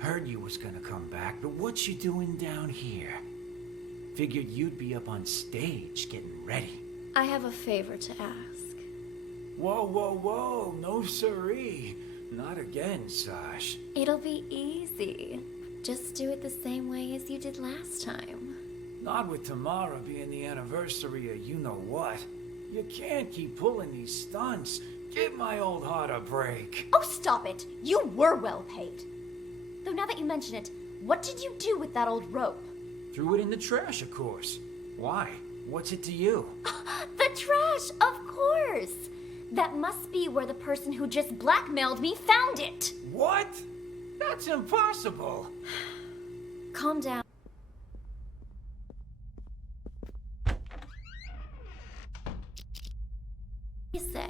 Heard you was gonna come back, but what you doing down here? Figured you'd be up on stage getting ready. I have a favor to ask. Whoa, whoa, whoa. No siree. Not again, Sash. It'll be easy. Just do it the same way as you did last time. Not with tomorrow being the anniversary of you-know-what. You can't keep pulling these stunts. Give my old heart a break. Oh, stop it! You were well paid. Though now that you mention it, what did you do with that old rope? Threw it in the trash, of course. Why? What's it to you? The trash, of course! That must be where the person who just blackmailed me found it! What? That's impossible! Calm down. You say.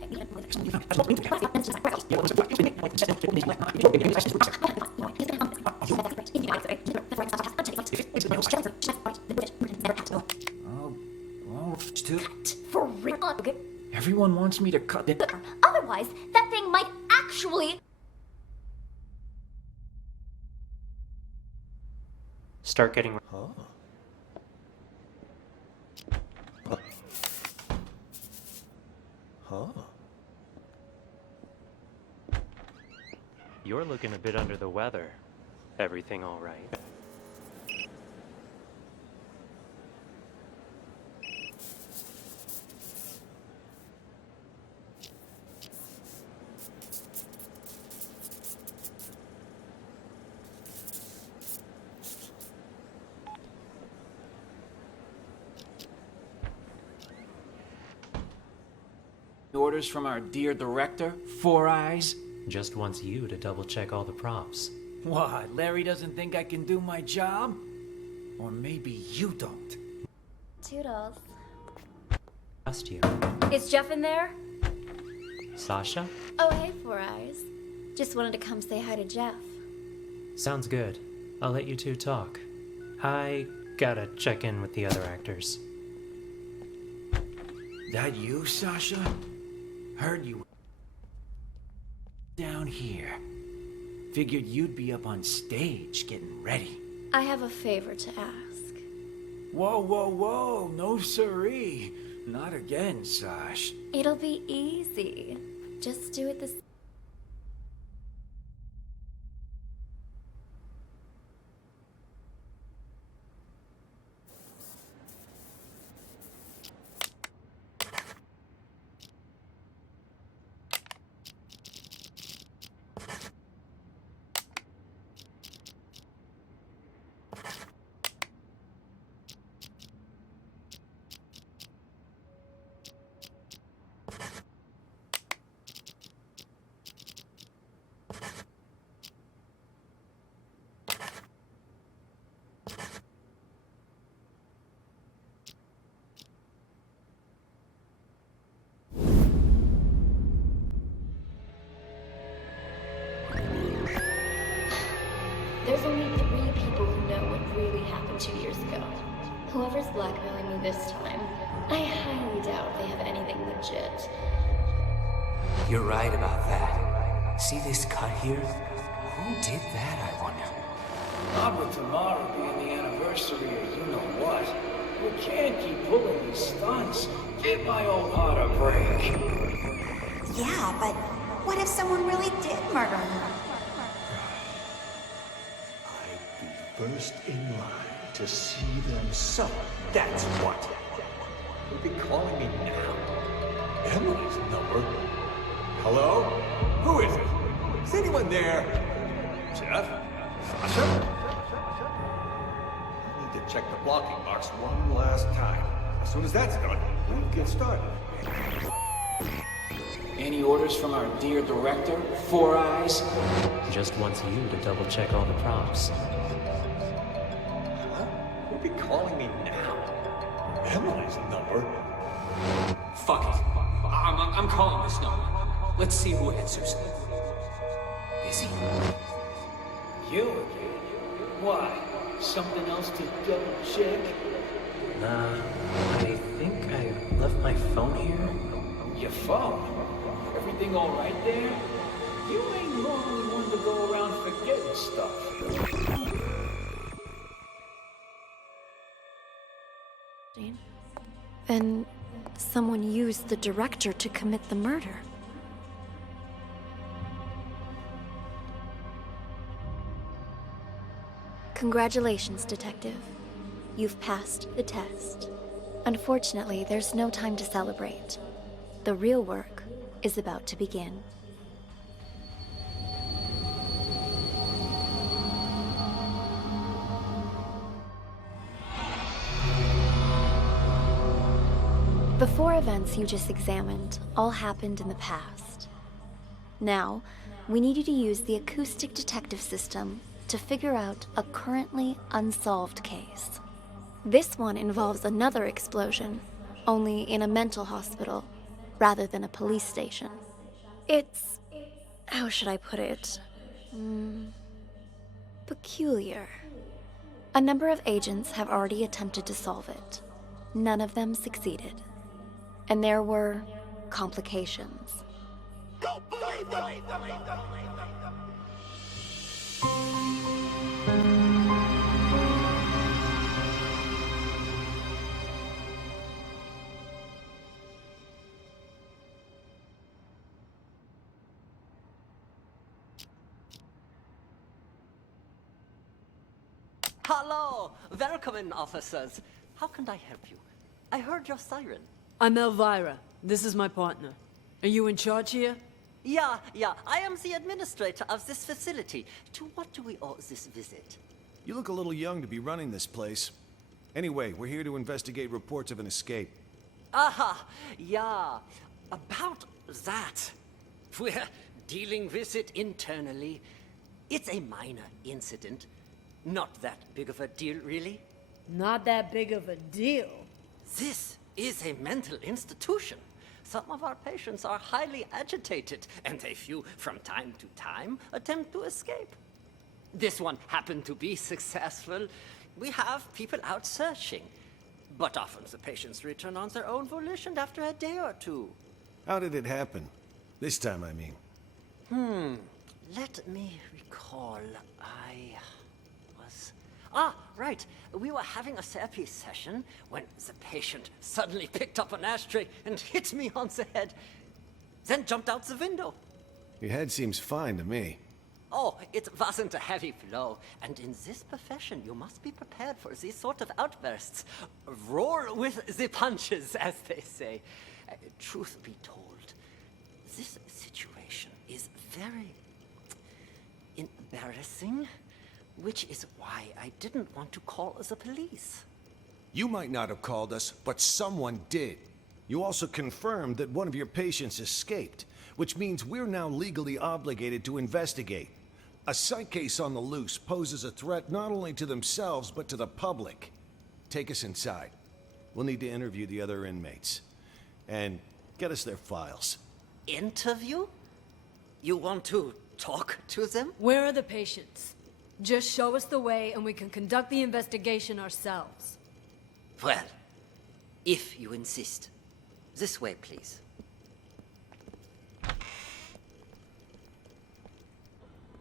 Oh, well, too. For real? Everyone wants me to cut it. Otherwise, that thing might actually... Start getting... Huh? Huh? You're looking a bit under the weather. Everything all right? Orders from our dear director, Four Eyes. Just wants you to double check all the props. What, Larry doesn't think I can do my job? Or maybe you don't. Toodles. Trust you. Is Jeff in there? Sasha? Oh, hey, Four Eyes. Just wanted to come say hi to Jeff. Sounds good. I'll let you two talk. I gotta check in with the other actors. That you, Sasha? Heard you down here. Figured you'd be up on stage getting ready. I have a favor to ask. Whoa, whoa, whoa. No siree. Not again, Sash. It'll be easy. Just do it the same. There's only 3 people who know what really happened 2 years ago. Whoever's blackmailing me this time, I highly doubt they have anything legit. You're right about that. See this cut here? Who did that, I wonder? Not with tomorrow being the anniversary of you-know-what. You can't keep pulling these stunts. Give my old heart a break. Yeah, but what if someone really did murder her? I'd be first in line to see them suffer. That's what. Who'd be calling me now? Emily's number? Hello? Who is it? Is anyone there? Jeff? Sasha? I need to check the blocking box one last time. As soon as that's done, we'll get started. Any orders from our dear director, Four Eyes? Just wants you to double check all the props. Who'd be calling me now? Emily's number? Fuck it. I'm calling this number. Let's see who answers. Busy? You again? Why? Something else to double check? Nah, I think I left my phone here. Your phone? Everything all right there? You ain't normally one to go around forgetting stuff. Then someone used the director to commit the murder. Congratulations, Detective. You've passed the test. Unfortunately, there's no time to celebrate. The real work is about to begin. The four events you just examined all happened in the past. Now, we need you to use the acoustic detective system to figure out a currently unsolved case. This one involves another explosion, only in a mental hospital, rather than a police station. It's... how should I put it? Peculiar. A number of agents have already attempted to solve it. None of them succeeded. And there were complications. Hello! Welcome in, officers. How can I help you? I heard your siren. I'm Elvira. This is my partner. Are you in charge here? Yeah. I am the administrator of this facility. To what do we owe this visit? You look a little young to be running this place. Anyway, we're here to investigate reports of an escape. Aha! Yeah. About that. We're dealing with it internally. It's a minor incident. Not that big of a deal, really. Not that big of a deal. This is a mental institution. Some of our patients are highly agitated, and a few, from time to time, attempt to escape. This one happened to be successful. We have people out searching, but often the patients return on their own volition after a day or two. How did it happen? This time, I mean. Let me recall. Right. We were having a therapy session when the patient suddenly picked up an ashtray and hit me on the head, then jumped out the window. Your head seems fine to me. Oh, it wasn't a heavy blow, and in this profession you must be prepared for these sort of outbursts. Roll with the punches, as they say. Truth be told, this situation is very embarrassing. Which is why I didn't want to call the police. You might not have called us, but someone did. You also confirmed that one of your patients escaped, which means we're now legally obligated to investigate. A psych case on the loose poses a threat not only to themselves, but to the public. Take us inside. We'll need to interview the other inmates. And get us their files. Interview? You want to talk to them? Where are the patients? Just show us the way and we can conduct the investigation ourselves. Well, if you insist. This way, please.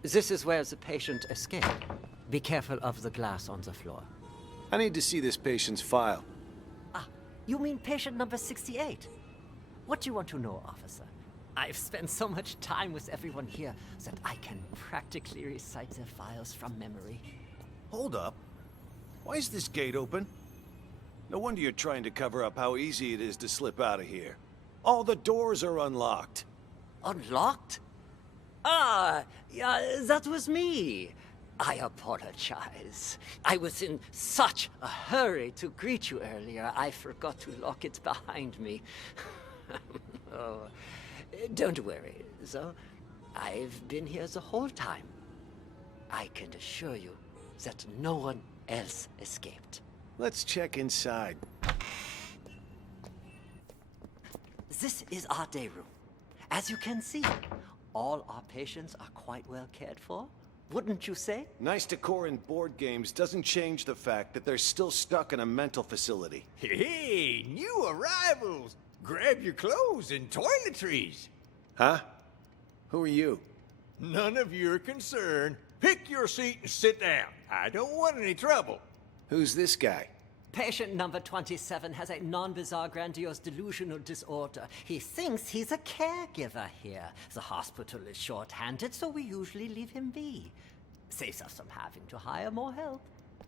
This is where the patient escaped. Be careful of the glass on the floor. I need to see this patient's file. You mean patient number 68? What do you want to know, officer? I've spent so much time with everyone here that I can practically recite their files from memory. Hold up. Why is this gate open? No wonder you're trying to cover up how easy it is to slip out of here. All the doors are unlocked. Unlocked? Ah, yeah, that was me. I apologize. I was in such a hurry to greet you earlier, I forgot to lock it behind me. Oh, don't worry, though. I've been here the whole time. I can assure you that no one else escaped. Let's check inside. This is our day room. As you can see, all our patients are quite well cared for. Wouldn't you say? Nice decor and board games doesn't change the fact that they're still stuck in a mental facility. Hey, new arrivals! Grab your clothes and toiletries. Huh? Who are you? None of your concern. Pick your seat and sit down. I don't want any trouble. Who's this guy? Patient number 27 has a non-bizarre grandiose delusional disorder. He thinks he's a caregiver here. The hospital is short-handed, so we usually leave him be. Saves us from having to hire more help.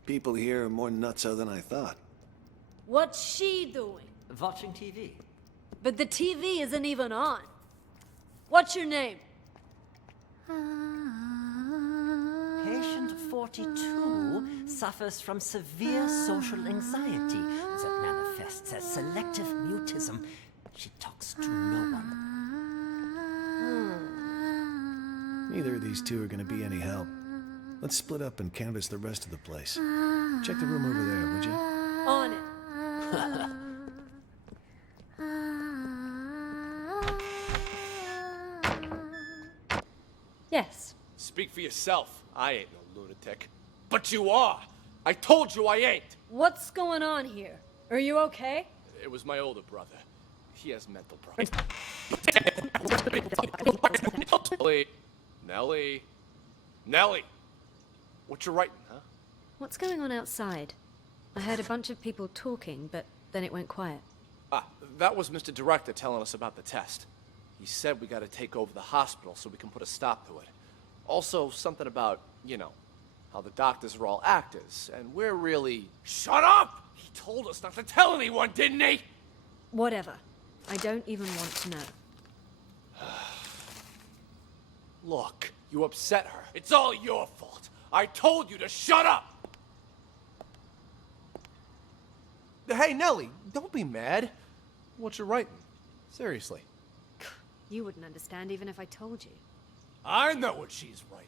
People here are more nutso than I thought. What's she doing? Watching TV. But the TV isn't even on. What's your name? Patient 42 suffers from severe social anxiety that manifests as selective mutism. She talks to no one. Neither of these two are going to be any help. Let's split up and canvass the rest of the place. Check the room over there, would you? On it. Yes. Speak for yourself. I ain't no lunatic. But you are. I told you I ain't. What's going on here? Are you okay? It was my older brother. He has mental problems. Nellie. What you writing, huh? What's going on outside? I heard a bunch of people talking, but then it went quiet. That was Mr. Director telling us about the test. He said we gotta take over the hospital so we can put a stop to it. Also, something about, how the doctors are all actors, and we're really... Shut up! He told us not to tell anyone, didn't he? Whatever. I don't even want to know. Look, you upset her. It's all your fault. I told you to shut up! Hey, Nellie, don't be mad. What you writing? Seriously. You wouldn't understand even if I told you. I know what she's writing.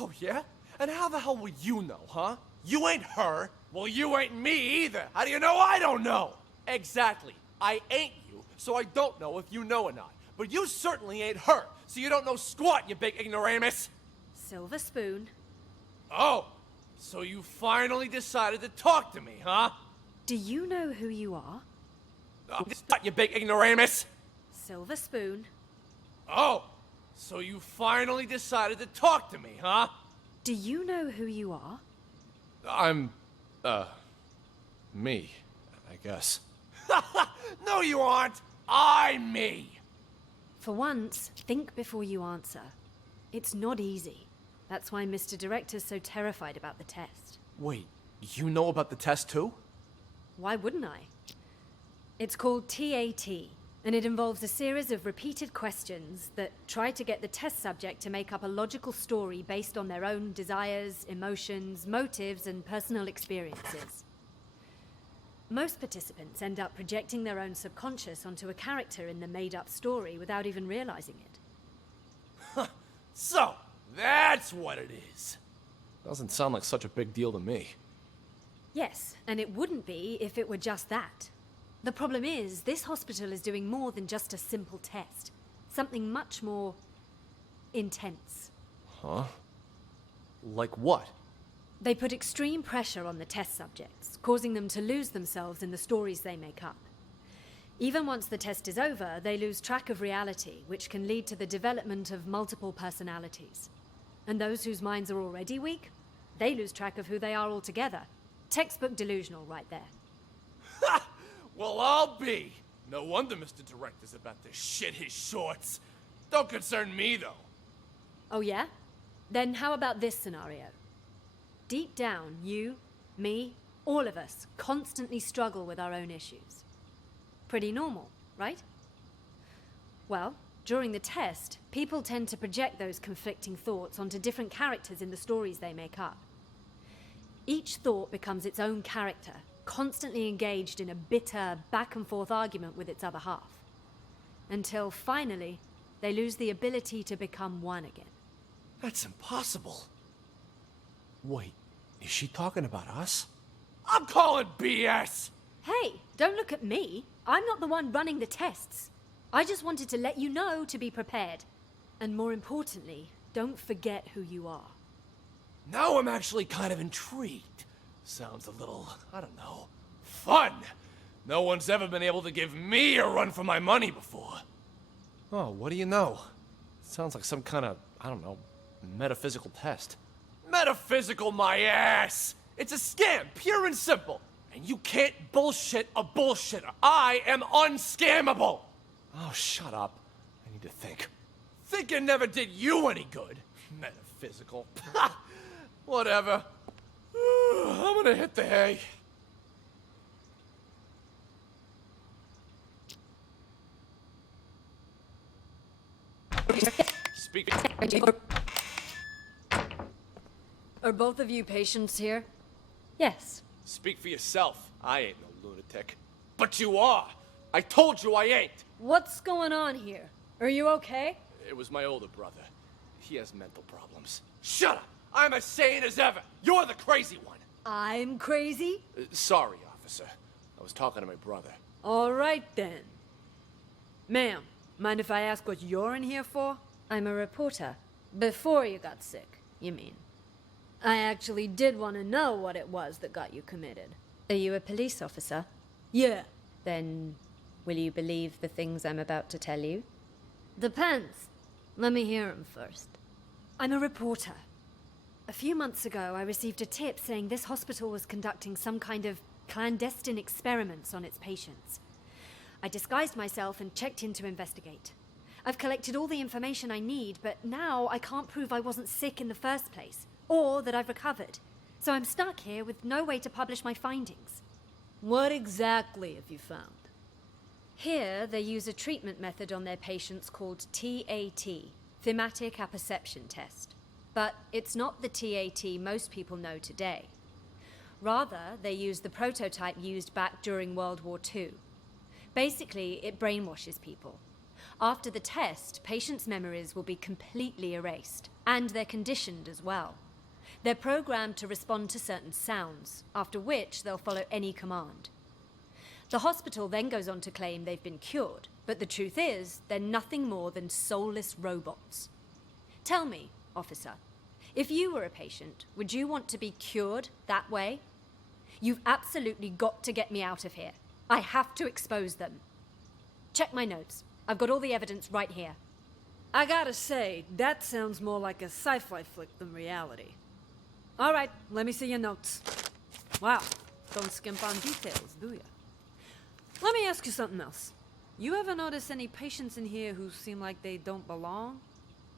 Oh, yeah? And how the hell will you know, huh? You ain't her. Well, you ain't me either. How do you know I don't know? Exactly. I ain't you, so I don't know if you know or not. But you certainly ain't her, so you don't know squat, you big ignoramus. Silver spoon. Oh, so you finally decided to talk to me, huh? Do you know who you are? You big ignoramus. Silver spoon. Oh, so you finally decided to talk to me, huh? Do you know who you are? I'm, me, I guess. No, you aren't. I'm me. For once, think before you answer. It's not easy. That's why Mr. Director's so terrified about the test. Wait, you know about the test too? Why wouldn't I? It's called TAT, and it involves a series of repeated questions that try to get the test subject to make up a logical story based on their own desires, emotions, motives, and personal experiences. Most participants end up projecting their own subconscious onto a character in the made-up story without even realizing it. So, that's what it is. Doesn't sound like such a big deal to me. Yes, and it wouldn't be if it were just that. The problem is, this hospital is doing more than just a simple test. Something much more intense. Huh? Like what? They put extreme pressure on the test subjects, causing them to lose themselves in the stories they make up. Even once the test is over, they lose track of reality, which can lead to the development of multiple personalities. And those whose minds are already weak, they lose track of who they are altogether. Textbook delusional right there. Ha! Well, I'll be. No wonder Mr. Director's about to shit his shorts. Don't concern me, though. Oh, yeah? Then how about this scenario? Deep down, you, me, All of us constantly struggle with our own issues. Pretty normal, right? Well, during the test, people tend to project those conflicting thoughts onto different characters in the stories they make up. Each thought becomes its own character, constantly engaged in a bitter, back-and-forth argument with its other half. Until, finally, they lose the ability to become one again. That's impossible. Wait, is she talking about us? I'm calling BS! Hey, don't look at me. I'm not the one running the tests. I just wanted to let you know to be prepared. And more importantly, don't forget who you are. Now I'm actually kind of intrigued. Sounds a little, I don't know, fun. No one's ever been able to give me a run for my money before. Oh, what do you know? Sounds like some kind of, I don't know, metaphysical test. Metaphysical my ass! It's a scam, pure and simple. And you can't bullshit a bullshitter. I am unscammable! Oh, shut up. I need to think. Thinking never did you any good. Metaphysical. Whatever. I'm gonna hit the hay. Speak. Are both of you patients here? Yes. Speak for yourself. I ain't no lunatic. But you are. I told you I ain't. What's going on here? Are you okay? It was my older brother. He has mental problems. Shut up! I'm as sane as ever. You're the crazy one. I'm crazy? Sorry, officer. I was talking to my brother. All right, then. Ma'am, mind if I ask what you're in here for? I'm a reporter. Before you got sick, you mean? I actually did want to know what it was that got you committed. Are you a police officer? Yeah. Then, will you believe the things I'm about to tell you? Depends. Let me hear them first. I'm a reporter. A few months ago, I received a tip saying this hospital was conducting some kind of clandestine experiments on its patients. I disguised myself and checked in to investigate. I've collected all the information I need, but now I can't prove I wasn't sick in the first place, or that I've recovered. So I'm stuck here with no way to publish my findings. What exactly have you found? Here, they use a treatment method on their patients called TAT, Thematic Apperception Test. But it's not the TAT most people know today. Rather, they use the prototype used back during World War II. Basically, it brainwashes people. After the test, patients' memories will be completely erased, and they're conditioned as well. They're programmed to respond to certain sounds, after which they'll follow any command. The hospital then goes on to claim they've been cured, but the truth is, they're nothing more than soulless robots. Tell me, officer, if you were a patient, would you want to be cured that way? You've absolutely got to get me out of here. I have to expose them. Check my notes. I've got all the evidence right here. I gotta say, that sounds more like a sci-fi flick than reality. All right, let me see your notes. Wow, don't skimp on details, do ya? Let me ask you something else. You ever notice any patients in here who seem like they don't belong?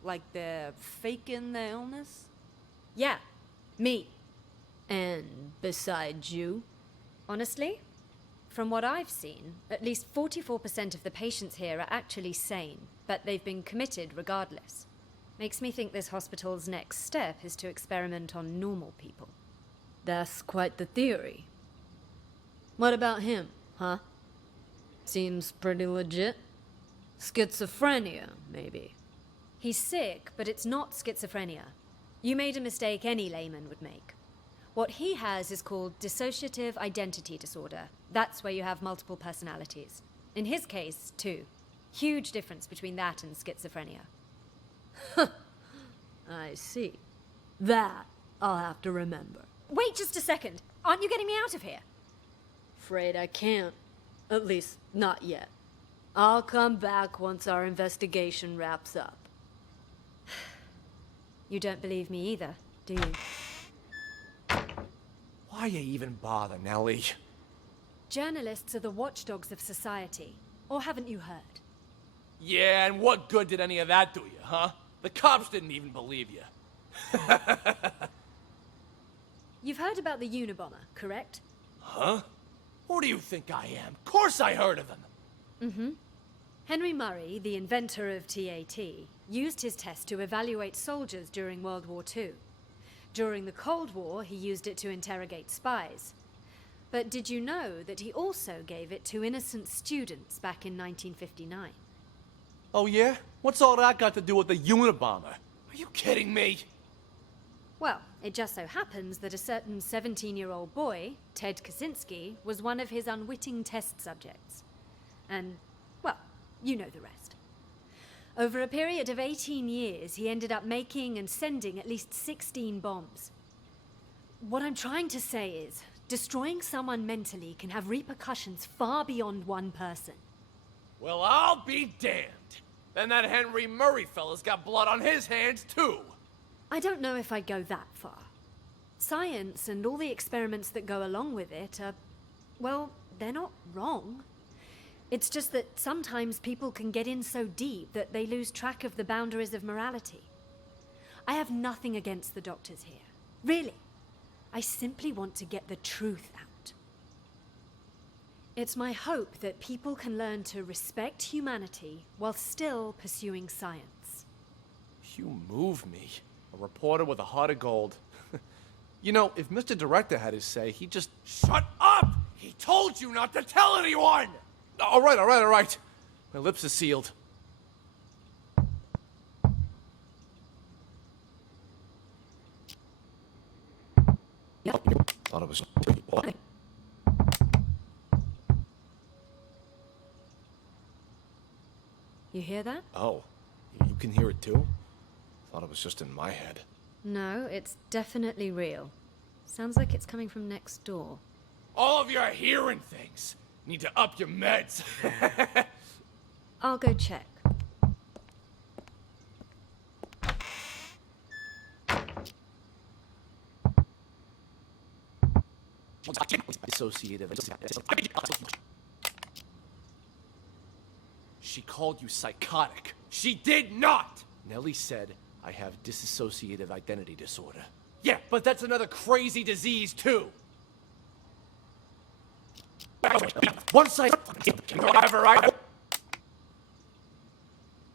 Like they're faking their illness? Yeah, me. And besides you? Honestly, from what I've seen, at least 44% of the patients here are actually sane, but they've been committed regardless. Makes me think this hospital's next step is to experiment on normal people. That's quite the theory. What about him, huh? Seems pretty legit. Schizophrenia, maybe. He's sick, but it's not schizophrenia. You made a mistake any layman would make. What he has is called dissociative identity disorder. That's where you have multiple personalities. In his case, too. Huge difference between that and schizophrenia. I see. That I'll have to remember. Wait just a second. Aren't you getting me out of here? Afraid I can't. At least, not yet. I'll come back once our investigation wraps up. You don't believe me either, do you? Why you even bother, Nellie? Journalists are the watchdogs of society. Or haven't you heard? Yeah, and what good did any of that do you, huh? The cops didn't even believe you. You've heard about the Unabomber, correct? Huh? Who do you think I am? Of course I heard of him! Mm-hmm. Henry Murray, the inventor of TAT, used his test to evaluate soldiers during World War II. During the Cold War, he used it to interrogate spies. But did you know that he also gave it to innocent students back in 1959? Oh yeah? What's all that got to do with the Unabomber? Are you kidding me? Well, it just so happens that a certain 17-year-old boy, Ted Kaczynski, was one of his unwitting test subjects. And, well, you know the rest. Over a period of 18 years, he ended up making and sending at least 16 bombs. What I'm trying to say is, destroying someone mentally can have repercussions far beyond one person. Well, I'll be damned. Then that Henry Murray fella's got blood on his hands, too. I don't know if I'd go that far. Science and all the experiments that go along with it are, well, they're not wrong. It's just that sometimes people can get in so deep that they lose track of the boundaries of morality. I have nothing against the doctors here. Really. I simply want to get the truth out. It's my hope that people can learn to respect humanity while still pursuing science. You move me. A reporter with a heart of gold. You know, if Mr. Director had his say, he'd just... Shut up! He told you not to tell anyone! All right. My lips are sealed. Thought it was... You hear that? Oh, you can hear it too? Thought it was just in my head. No, it's definitely real. Sounds like it's coming from next door. All of you are hearing things. Need to up your meds. I'll go check. She called you psychotic. She did not! Nellie said I have dissociative identity disorder. Yeah, but that's another crazy disease, too. Once I...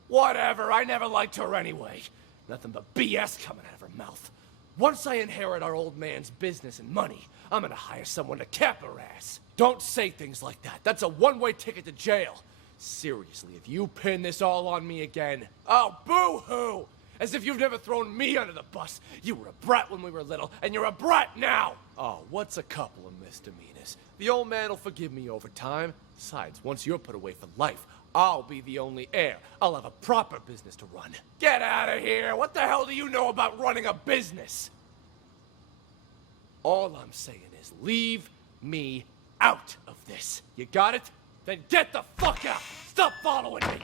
Whatever, I never liked her anyway. Nothing but BS coming out of her mouth. Once I inherit our old man's business and money, I'm gonna hire someone to cap her ass. Don't say things like that. That's a one-way ticket to jail. Seriously, if you pin this all on me again, oh, boo-hoo! As if you've never thrown me under the bus. You were a brat when we were little, and you're a brat now! Oh, what's a couple of misdemeanors? The old man will forgive me over time. Besides, once you're put away for life, I'll be the only heir. I'll have a proper business to run. Get out of here! What the hell do you know about running a business? All I'm saying is leave me out of this. You got it? Then get the fuck out! Stop following me!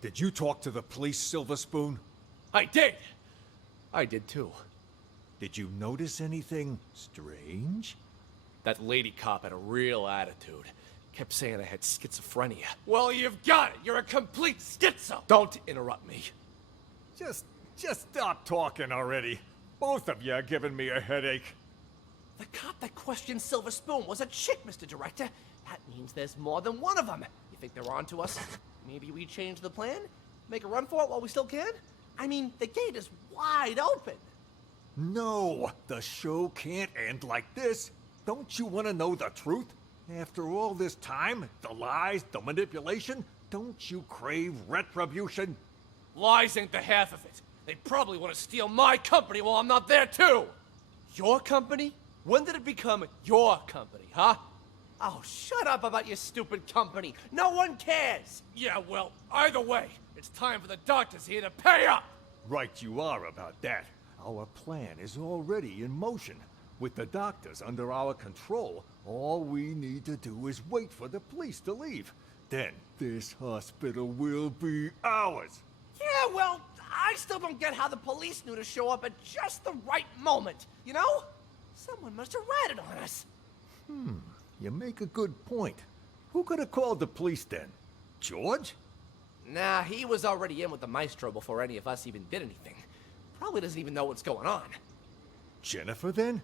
Did you talk to the police, Silver Spoon? I did! I did too. Did you notice anything strange? That lady cop had a real attitude. Kept saying I had schizophrenia. Well, you've got it! You're a complete schizo! Don't interrupt me. Just stop talking already. Both of you are giving me a headache. The cop that questioned Silver Spoon was a chick, Mr. Director. That means there's more than one of them. You think they're on to us? Maybe we change the plan? Make a run for it while we still can? I mean, the gate is wide open. No, the show can't end like this. Don't you want to know the truth? After all this time, the lies, the manipulation, don't you crave retribution? Lies ain't the half of it. They probably want to steal my company while I'm not there, too. Your company? When did it become your company, huh? Oh, shut up about your stupid company. No one cares. Yeah, well, either way, it's time for the doctors here to pay up. Right you are about that. Our plan is already in motion. With the doctors under our control, all we need to do is wait for the police to leave. Then this hospital will be ours. Yeah, well, I still don't get how the police knew to show up at just the right moment, you know? Someone must have ratted on us. You make a good point. Who could have called the police then? George? Nah, he was already in with the maestro before any of us even did anything. Probably doesn't even know what's going on. Jennifer then?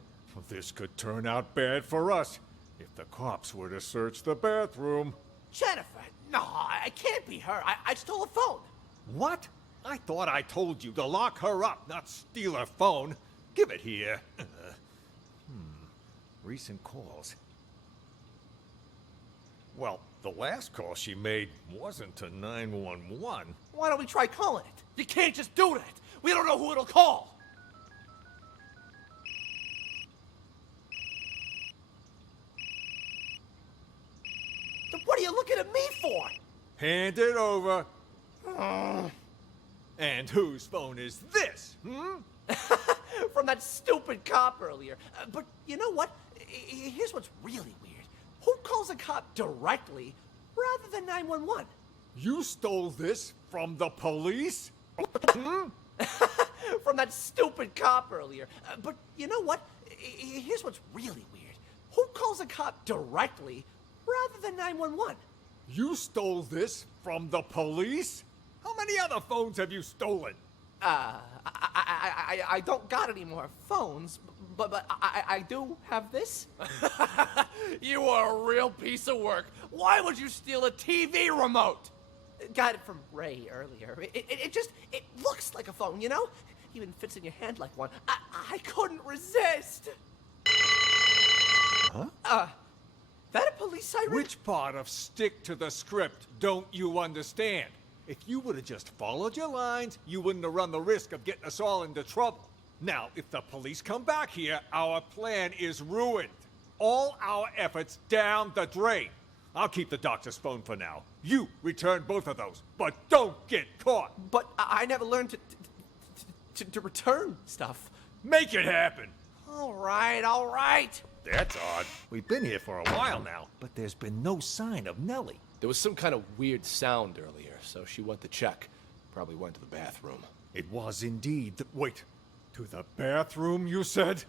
This could turn out bad for us. If the cops were to search the bathroom... Jennifer! No, I can't be her. I stole a phone. What? I thought I told you to lock her up, not steal her phone. Give it here. Recent calls. Well, the last call she made wasn't to 911. Why don't we try calling it? You can't just do that. We don't know who it'll call. Then what are you looking at me for? Hand it over. And whose phone is this, From that stupid cop earlier. But you know what? Here's what's really weird. Who calls a cop directly rather than 911? You stole this from the police? From that stupid cop earlier. But you know what? Here's what's really weird. Who calls a cop directly rather than 911? You stole this from the police? How many other phones have you stolen? I don't got any more phones, but I do have this. You are a real piece of work. Why would you steal a TV remote? Got it from Ray earlier. It looks like a phone, you know? Even fits in your hand like one. I couldn't resist. Huh? That a police siren? Which part of stick to the script don't you understand? If you would have just followed your lines, you wouldn't have run the risk of getting us all into trouble. Now, if the police come back here, our plan is ruined. All our efforts down the drain. I'll keep the doctor's phone for now. You return both of those, but don't get caught. But I never learned to return stuff. Make it happen. All right. That's odd. We've been here for a while now, but there's been no sign of Nellie. There was some kind of weird sound earlier, so she went to check. Probably went to the bathroom. It was indeed wait, to the bathroom, you said?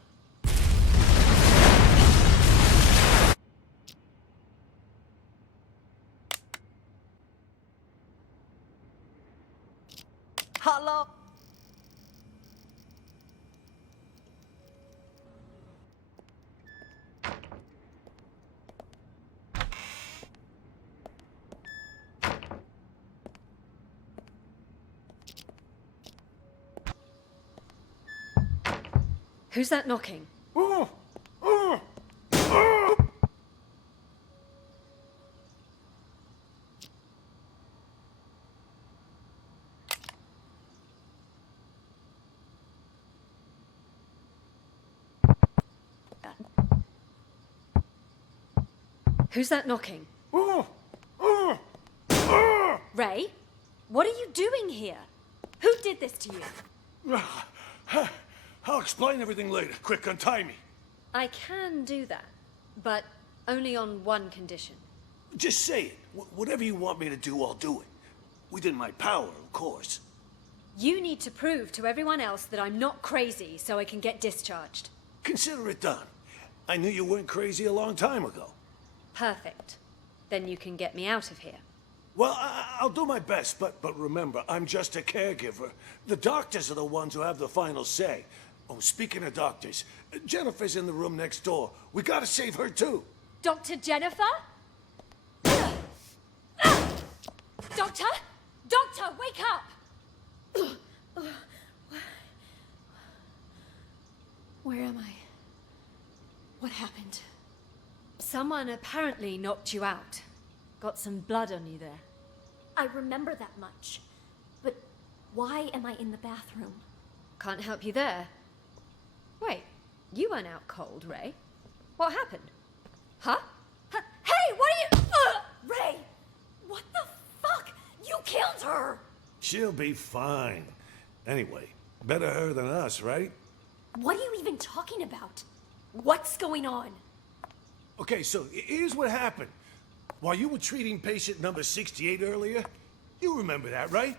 Hello? Who's that knocking? Who's that knocking? Ray? What are you doing here? Who did this to you? I'll explain everything later. Quick, untie me. I can do that, but only on one condition. Just say it. Whatever you want me to do, I'll do it. Within my power, of course. You need to prove to everyone else that I'm not crazy so I can get discharged. Consider it done. I knew you weren't crazy a long time ago. Perfect. Then you can get me out of here. Well, I'll do my best, but remember, I'm just a caregiver. The doctors are the ones who have the final say. Oh, speaking of doctors, Jennifer's in the room next door. We gotta save her, too. Dr. Jennifer? Doctor? Doctor, wake up! Where am I? What happened? Someone apparently knocked you out. Got some blood on you there. I remember that much. But why am I in the bathroom? Can't help you there. Wait, you weren't out cold, Ray. What happened? Huh? Hey, what are you... Ray! What the fuck? You killed her! She'll be fine. Anyway, better her than us, right? What are you even talking about? What's going on? Okay, so here's what happened. While you were treating patient number 68 earlier, you remember that, right?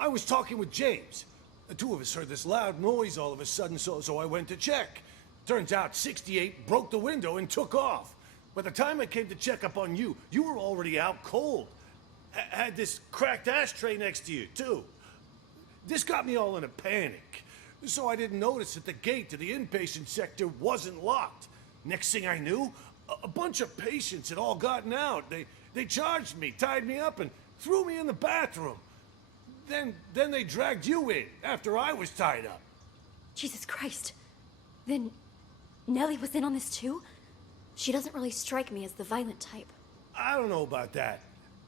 I was talking with James. The two of us heard this loud noise all of a sudden, so I went to check. Turns out 68 broke the window and took off. By the time I came to check up on you, you were already out cold. Had this cracked ashtray next to you, too. This got me all in a panic. So I didn't notice that the gate to the inpatient sector wasn't locked. Next thing I knew, A bunch of patients had all gotten out. They charged me, tied me up, and threw me in the bathroom. Then they dragged you in after I was tied up. Jesus Christ. Then Nellie was in on this too? She doesn't really strike me as the violent type. I don't know about that,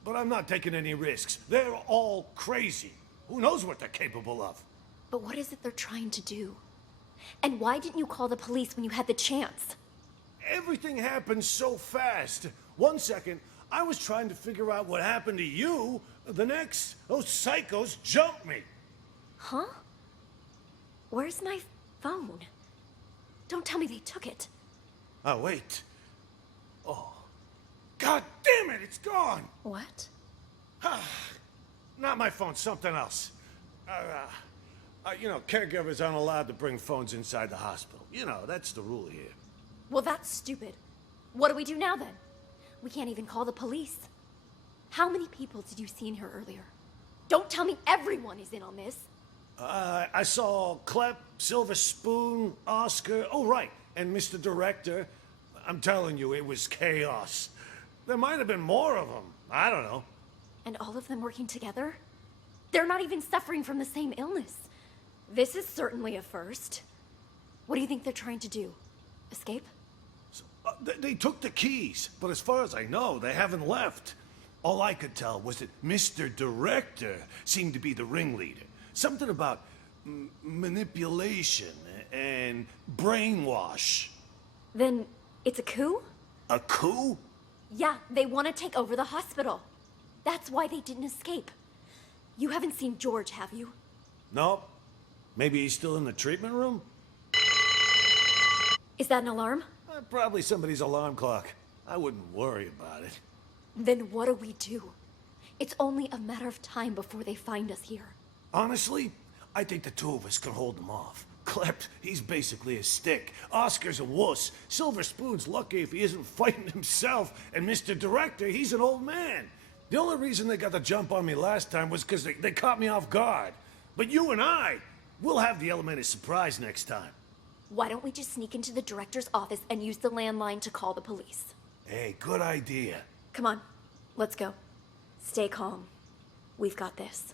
but I'm not taking any risks. They're all crazy. Who knows what they're capable of? But what is it they're trying to do? And why didn't you call the police when you had the chance? Everything happened so fast. 1 second, I was trying to figure out what happened to you. The next, those psychos jumped me. Huh? Where's my phone? Don't tell me they took it. Oh, wait. Oh. God damn it, it's gone! What? Not my phone, something else. You know, caregivers aren't allowed to bring phones inside the hospital. You know, that's the rule here. Well, that's stupid. What do we do now then? We can't even call the police. How many people did you see in here earlier? Don't tell me everyone is in on this. I saw Clep, Silver Spoon, Oscar, oh right, and Mr. Director. I'm telling you, it was chaos. There might have been more of them. I don't know. And all of them working together? They're not even suffering from the same illness. This is certainly a first. What do you think they're trying to do? Escape? They took the keys, but as far as I know, they haven't left. All I could tell was that Mr. Director seemed to be the ringleader. Something about manipulation and brainwash. Then it's a coup? A coup? Yeah, they want to take over the hospital. That's why they didn't escape. You haven't seen George, have you? Nope. Maybe he's still in the treatment room? Is that an alarm? Probably somebody's alarm clock. I wouldn't worry about it. Then what do we do? It's only a matter of time before they find us here. Honestly, I think the two of us can hold them off. Clep, he's basically a stick. Oscar's a wuss. Silver Spoon's lucky if he isn't fighting himself. And Mr. Director, he's an old man. The only reason they got the jump on me last time was because they caught me off guard. But you and we'll have the element of surprise next time. Why don't we just sneak into the director's office and use the landline to call the police? Hey, good idea. Come on, let's go. Stay calm. We've got this.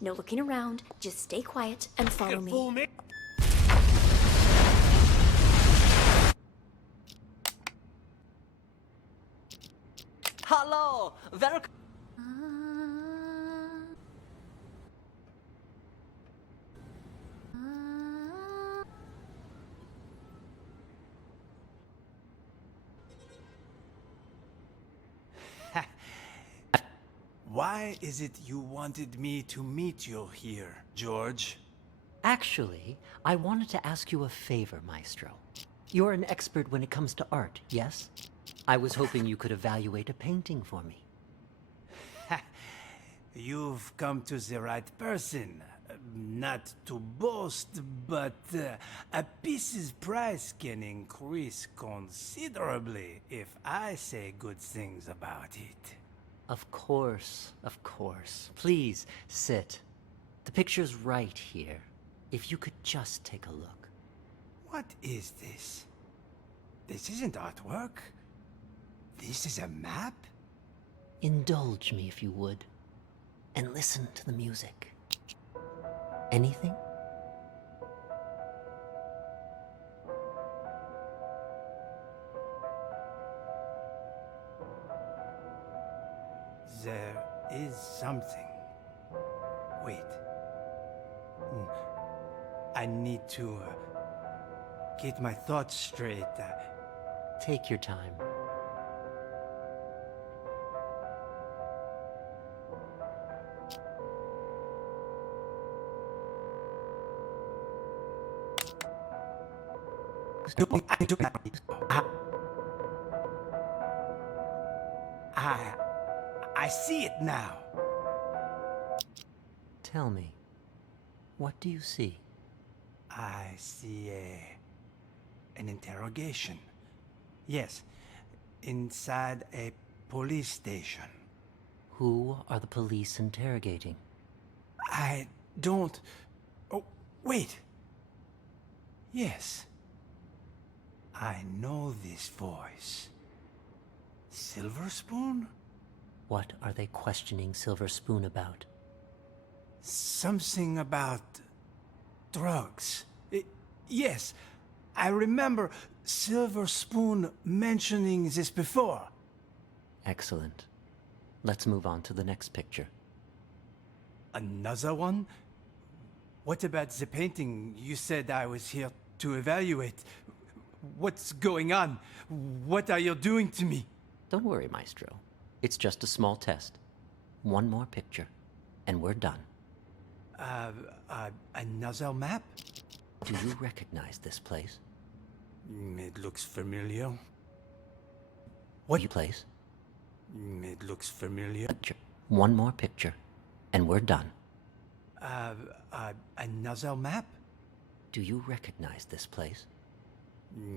No looking around, just stay quiet and follow me. Fool me. Hello, welcome. Why is it you wanted me to meet you here, George? Actually, I wanted to ask you a favor, Maestro. You're an expert when it comes to art, yes? I was hoping you could evaluate a painting for me. You've come to the right person. Not to boast, but a piece's price can increase considerably if I say good things about it. Of course, of course. Please, sit. The picture's right here. If you could just take a look. What is this? This isn't artwork. This is a map? Indulge me if you would. And listen to the music. Anything? There is something. Wait. I need to get my thoughts straight. Take your time. I see it now. Tell me, what do you see? I see an interrogation. Yes, inside a police station. Who are the police interrogating? I don't... Oh, wait. Yes. I know this voice. Silver Spoon? What are they questioning Silver Spoon about? Something about drugs. Yes, I remember Silver Spoon mentioning this before. Excellent. Let's move on to the next picture. Another one? What about the painting you said I was here to evaluate? What's going on? What are you doing to me? Don't worry, Maestro. It's just a small test. One more picture, and we're done. Another map? Do you recognize this place? It looks familiar. What place? It looks familiar. One more picture, and we're done. Another map? Do you recognize this place?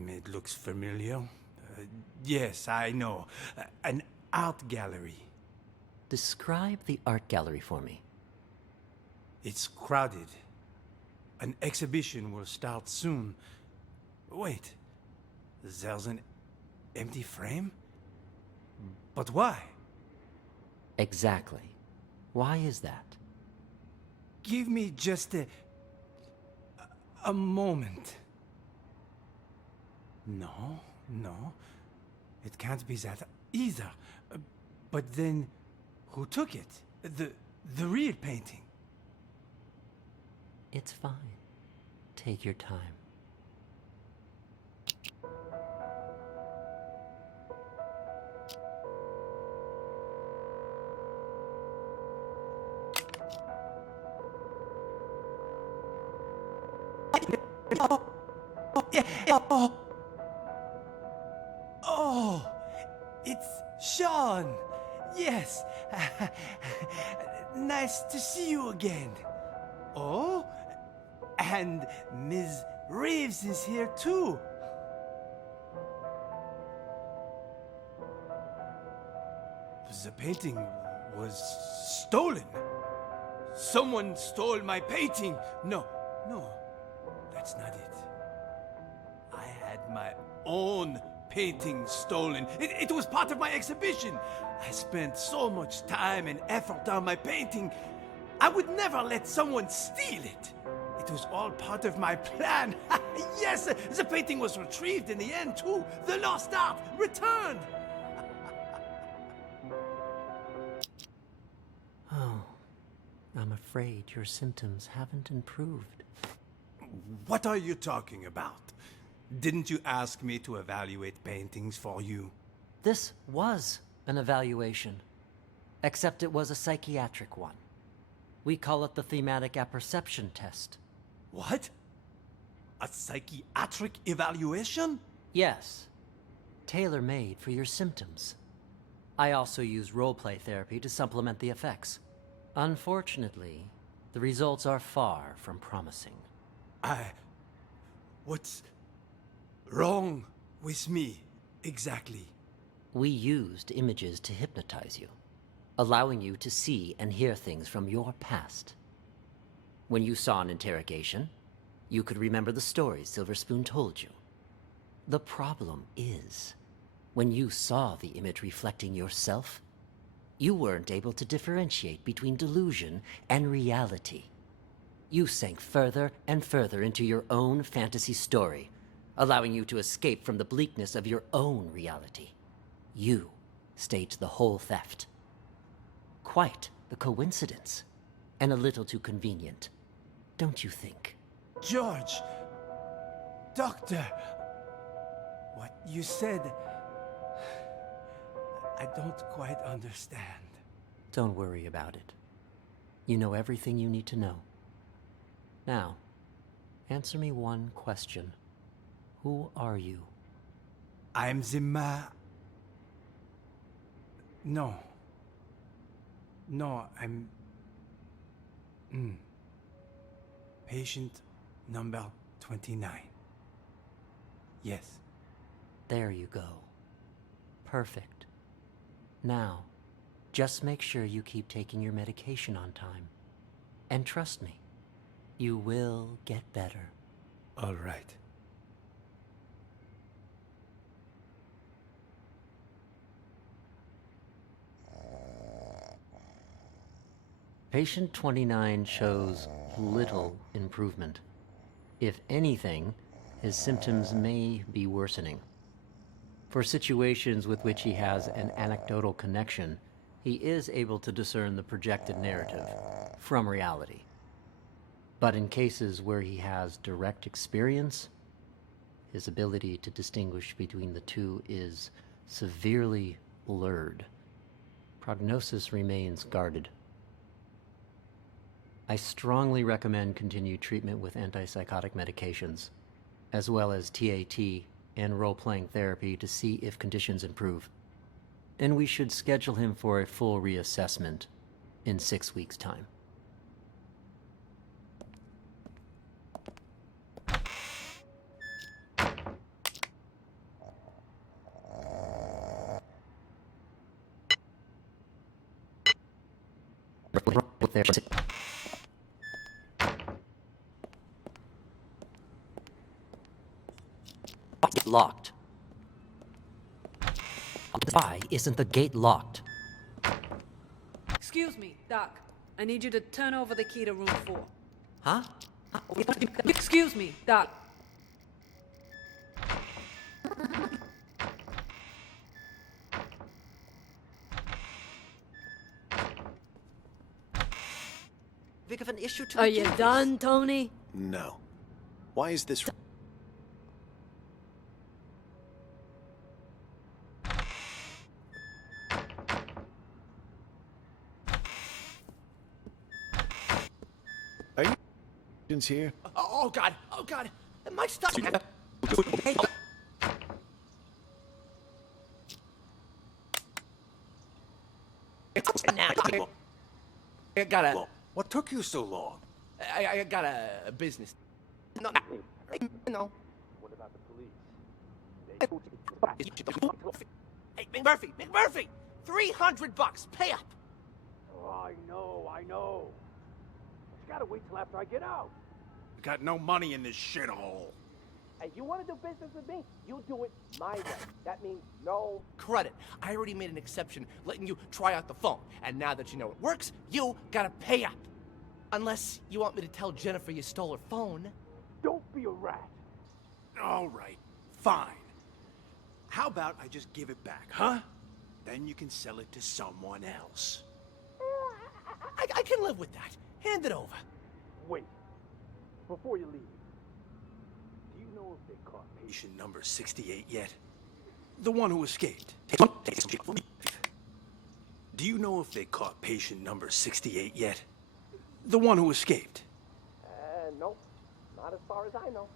It looks familiar. Yes, I know. An art gallery. Describe the art gallery for me. It's crowded. An exhibition will start soon. Wait, there's an empty frame? But why? Exactly. Why is that? Give me just a moment. No. It can't be that either. But then, who took it? The real painting? It's fine. Take your time. Oh, it's Sean. Yes. Nice to see you again. Oh, and Ms. Reeves is here too. The painting was stolen. Someone stole my painting. No, that's not it. I had my own painting stolen. It was part of my exhibition. I spent so much time and effort on my painting. I would never let someone steal it. It was all part of my plan. Yes, the painting was retrieved in the end too. The lost art returned. Oh, I'm afraid your symptoms haven't improved. What are you talking about? Didn't you ask me to evaluate paintings for you? This was an evaluation, except it was a psychiatric one. We call it the thematic apperception test. What? A psychiatric evaluation? Yes. Tailor-made for your symptoms. I also use role-play therapy to supplement the effects. Unfortunately, the results are far from promising. What's wrong with me, exactly? We used images to hypnotize you, allowing you to see and hear things from your past. When you saw an interrogation, you could remember the stories Silver Spoon told you. The problem is, when you saw the image reflecting yourself, you weren't able to differentiate between delusion and reality. You sank further and further into your own fantasy story, allowing you to escape from the bleakness of your own reality. You staged the whole theft. Quite the coincidence, and a little too convenient, don't you think? George! Doctor! What you said... I don't quite understand. Don't worry about it. You know everything you need to know. Now, answer me one question. Who are you? I'm the No. No, I'm... Patient number 29. Yes. There you go. Perfect. Now, just make sure you keep taking your medication on time. And trust me, you will get better. All right. Patient 29 shows little improvement. If anything, his symptoms may be worsening. For situations with which he has an anecdotal connection, he is able to discern the projected narrative from reality. But in cases where he has direct experience, his ability to distinguish between the two is severely blurred. Prognosis remains guarded. I strongly recommend continued treatment with antipsychotic medications, as well as TAT and role-playing therapy to see if conditions improve. And we should schedule him for a full reassessment in 6 weeks' time. Locked. Why isn't the gate locked? Excuse me, Doc. I need you to turn over the key to room 4. Huh? Excuse me, Doc. Big of an issue to Are you begin with. done, Tony? No. Why is this... Are you here? Oh God! Oh God! My stuff. Hey. Now, I got a. What took you so long? I got a business. No. What about the police? Hey, McMurphy! $300. Pay up. Oh, I know. But you gotta wait till after I get out. We got no money in this shithole. Hey, you wanna do business with me? You do it my way. That means no Credit. I already made an exception, letting you try out the phone. And now that you know it works, you gotta pay up. Unless you want me to tell Jennifer you stole her phone. Don't be a rat. All right, fine. How about I just give it back, huh? Then you can sell it to someone else. I can live with that. Hand it over. Wait. Before you leave, do you know if they caught Patient number 68 yet? The one who escaped. Do you know if they caught patient number 68 yet? The one who escaped. No. Not as far as I know.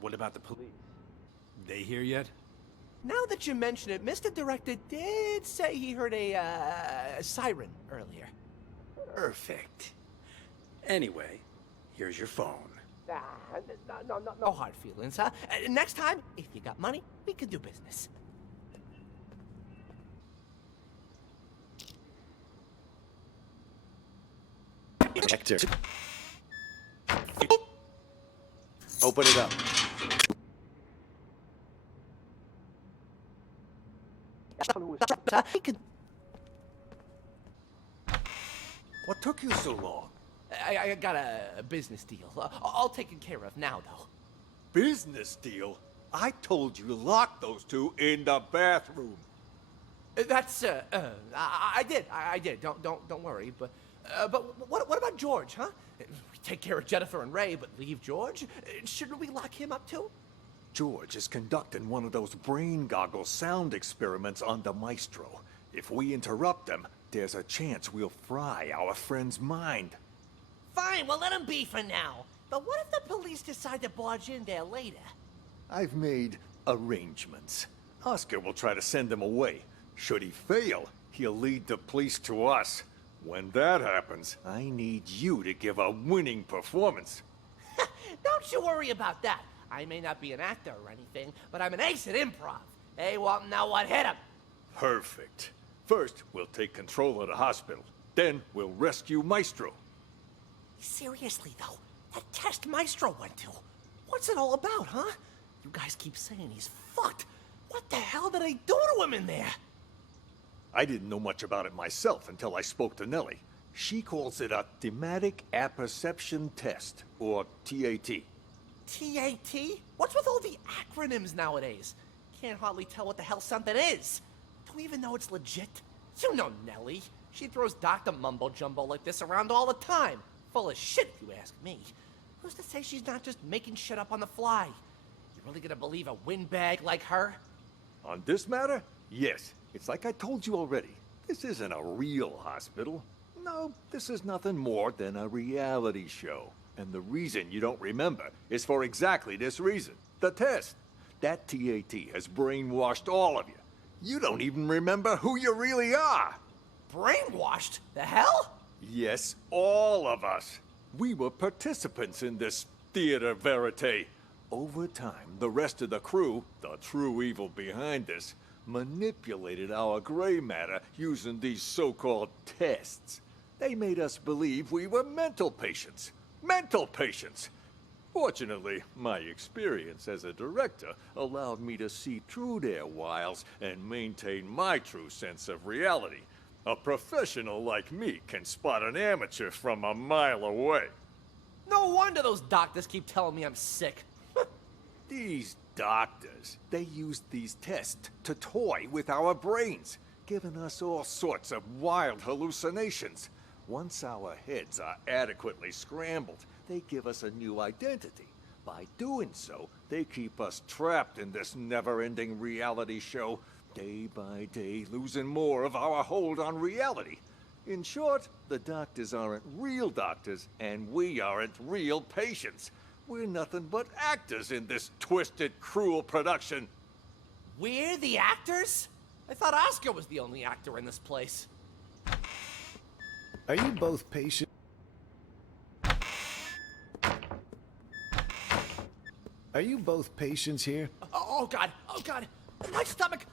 What about the police? They here yet? Now that you mention it, Mr. Director did say he heard a siren earlier. Perfect. Anyway, here's your phone. No. No hard feelings, huh? Next time, if you got money, we could do business. Hector. Open it up. What took you so long? I got a business deal. All taken care of now, though. Business deal? I told you to lock those two in the bathroom. That's I did. Don't worry. But what about George, huh? We take care of Jennifer and Ray, but leave George? Shouldn't we lock him up too? George is conducting one of those brain goggle sound experiments on the Maestro. If we interrupt them, there's a chance we'll fry our friend's mind. Fine, we'll let him be for now. But what if the police decide to barge in there later? I've made arrangements. Oscar will try to send them away. Should he fail, he'll lead the police to us. When that happens, I need you to give a winning performance. Don't you worry about that. I may not be an actor or anything, but I'm an ace at improv. Hey, well, now what? Hit him! Perfect. First, we'll take control of the hospital. Then, we'll rescue Maestro. Seriously, though, that test Maestro went to, what's it all about, huh? You guys keep saying he's fucked. What the hell did I do to him in there? I didn't know much about it myself until I spoke to Nellie. She calls it a thematic apperception test, or TAT. TAT? What's with all the acronyms nowadays? Can't hardly tell what the hell something is. Do we even know it's legit? You know Nellie. She throws Dr. Mumbo-Jumbo like this around all the time. Full of shit, if you ask me. Who's to say she's not just making shit up on the fly? You really gonna believe a windbag like her? On this matter, yes. It's like I told you already. This isn't a real hospital. No, this is nothing more than a reality show. And the reason you don't remember is for exactly this reason. The test. That TAT has brainwashed all of you. You don't even remember who you really are. Brainwashed? The hell? Yes, all of us. We were participants in this theater verite. Over time, the rest of the crew, the true evil behind this, manipulated our gray matter using these so-called tests. They made us believe we were mental patients. Mental patients! Fortunately, my experience as a director allowed me to see through their wiles and maintain my true sense of reality. A professional like me can spot an amateur from a mile away. No wonder those doctors keep telling me I'm sick. These doctors, they used these tests to toy with our brains, giving us all sorts of wild hallucinations. Once our heads are adequately scrambled, they give us a new identity. By doing so, they keep us trapped in this never-ending reality show, day by day losing more of our hold on reality. In short, the doctors aren't real doctors, and we aren't real patients. We're nothing but actors in this twisted, cruel production. We're the actors? I thought Oscar was the only actor in this place. Are you both patients? Are you both patients here? Oh God! Oh God! My stomach!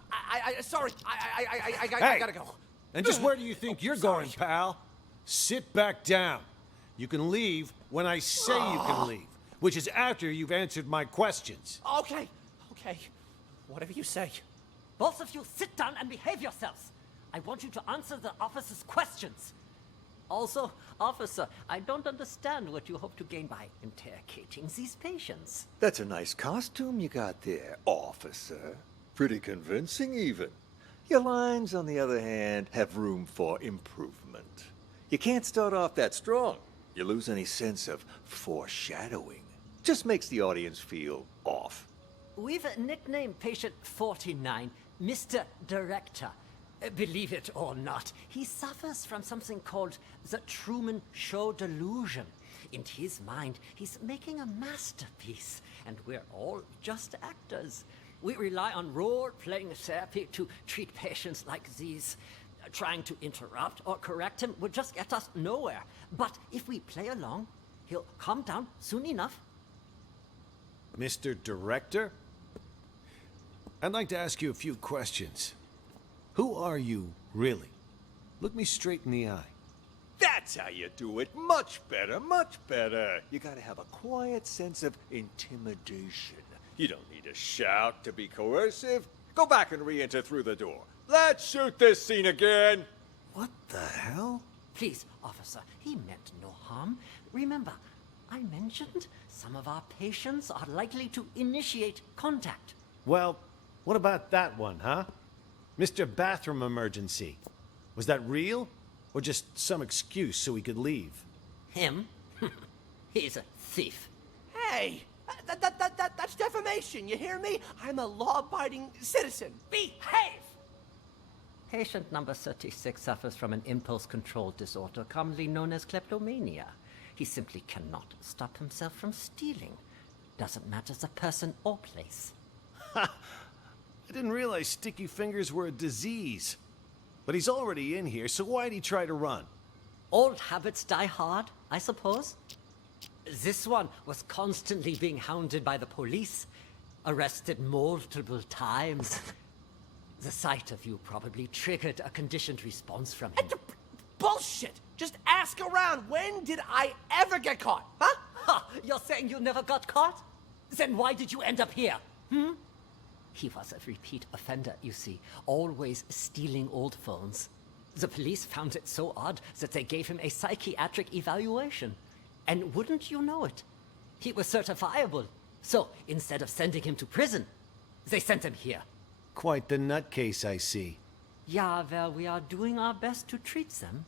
Sorry. I gotta go. And just where do you think you're going, pal? Sit back down. You can leave when I say you can leave, which is after you've answered my questions. Okay. Whatever you say. Both of you sit down and behave yourselves. I want you to answer the officer's questions. Also, officer, I don't understand what you hope to gain by interrogating these patients. That's a nice costume you got there, officer. Pretty convincing, even. Your lines, on the other hand, have room for improvement. You can't start off that strong. You lose any sense of foreshadowing. Just makes the audience feel off. We've nicknamed patient 49 Mr. Director. Believe it or not, he suffers from something called the Truman Show delusion. In his mind, he's making a masterpiece, and we're all just actors. We rely on role-playing therapy to treat patients like these. Trying to interrupt or correct him would just get us nowhere. But if we play along, he'll calm down soon enough. Mr. Director? I'd like to ask you a few questions. Who are you, really? Look me straight in the eye. That's how you do it. Much better, much better. You gotta have a quiet sense of intimidation. You don't need to shout to be coercive. Go back and re-enter through the door. Let's shoot this scene again. What the hell? Please, officer, he meant no harm. Remember, I mentioned some of our patients are likely to initiate contact. Well, what about that one, huh? Mr. Bathroom Emergency. Was that real? Or just some excuse so he could leave? Him? He's a thief. Hey! That's defamation, you hear me? I'm a law-abiding citizen. Behave! Patient number 36 suffers from an impulse-control disorder commonly known as kleptomania. He simply cannot stop himself from stealing. Doesn't matter the person or place. Ha! I didn't realize sticky fingers were a disease. But he's already in here, so why'd he try to run? Old habits die hard, I suppose. This one was constantly being hounded by the police, arrested multiple times. The sight of you probably triggered a conditioned response from him. Bullshit! Just ask around. When did I ever get caught? Huh? Ha! You're saying you never got caught? Then why did you end up here? He was a repeat offender, you see, always stealing old phones. The police found it so odd that they gave him a psychiatric evaluation. And wouldn't you know it? He was certifiable. So, instead of sending him to prison, they sent him here. Quite the nutcase, I see. Yeah, well, we are doing our best to treat them.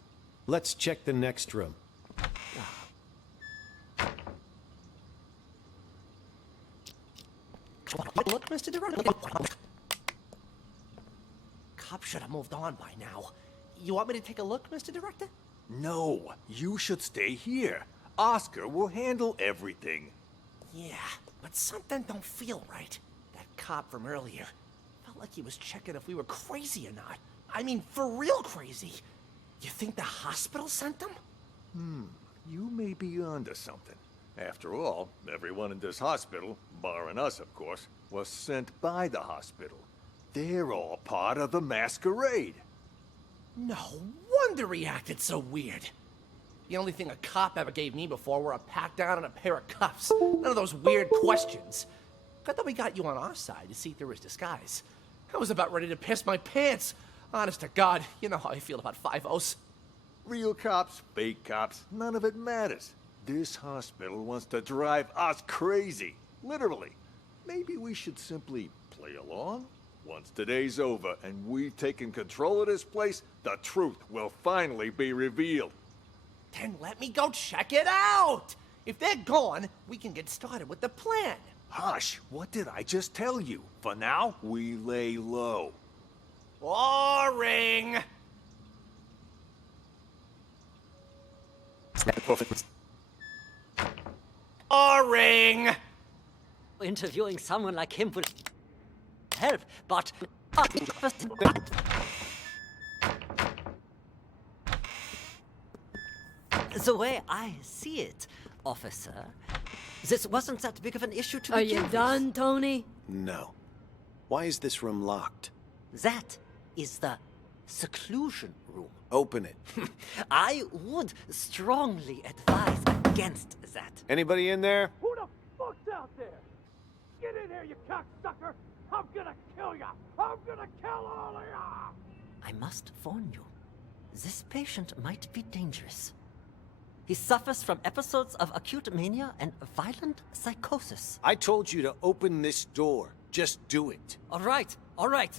Let's check the next room. Look, Mr. Director. Cop should have moved on by now. You want me to take a look, Mr. Director? No, you should stay here. Oscar will handle everything. Yeah, but something don't feel right. That cop from earlier felt like he was checking if we were crazy or not. I mean, for real crazy. You think the hospital sent them? You may be onto something. After all, everyone in this hospital, barring us of course, was sent by the hospital. They're all part of the masquerade. No wonder he acted so weird. The only thing a cop ever gave me before were a pat down and a pair of cuffs. None of those weird questions. Good that we got you on our side to see through his disguise. I was about ready to piss my pants. Honest to God, you know how I feel about 5-0s. Real cops, fake cops, none of it matters. This hospital wants to drive us crazy. Literally. Maybe we should simply play along? Once today's over and we've taken control of this place, the truth will finally be revealed. Then let me go check it out! If they're gone, we can get started with the plan. Hush, what did I just tell you? For now, we lay low. Boring! Boring! Interviewing someone like him would help, but... The way I see it, officer, this wasn't that big of an issue to Are begin you with. done, Tony? No. Why is this room locked? That is the seclusion room. Open it. I would strongly advise against that. Anybody in there? Who the fuck's out there? Get in here, you cocksucker! I'm gonna kill ya! I'm gonna kill all of ya! I must warn you, this patient might be dangerous. He suffers from episodes of acute mania and violent psychosis. I told you to open this door. Just do it. All right,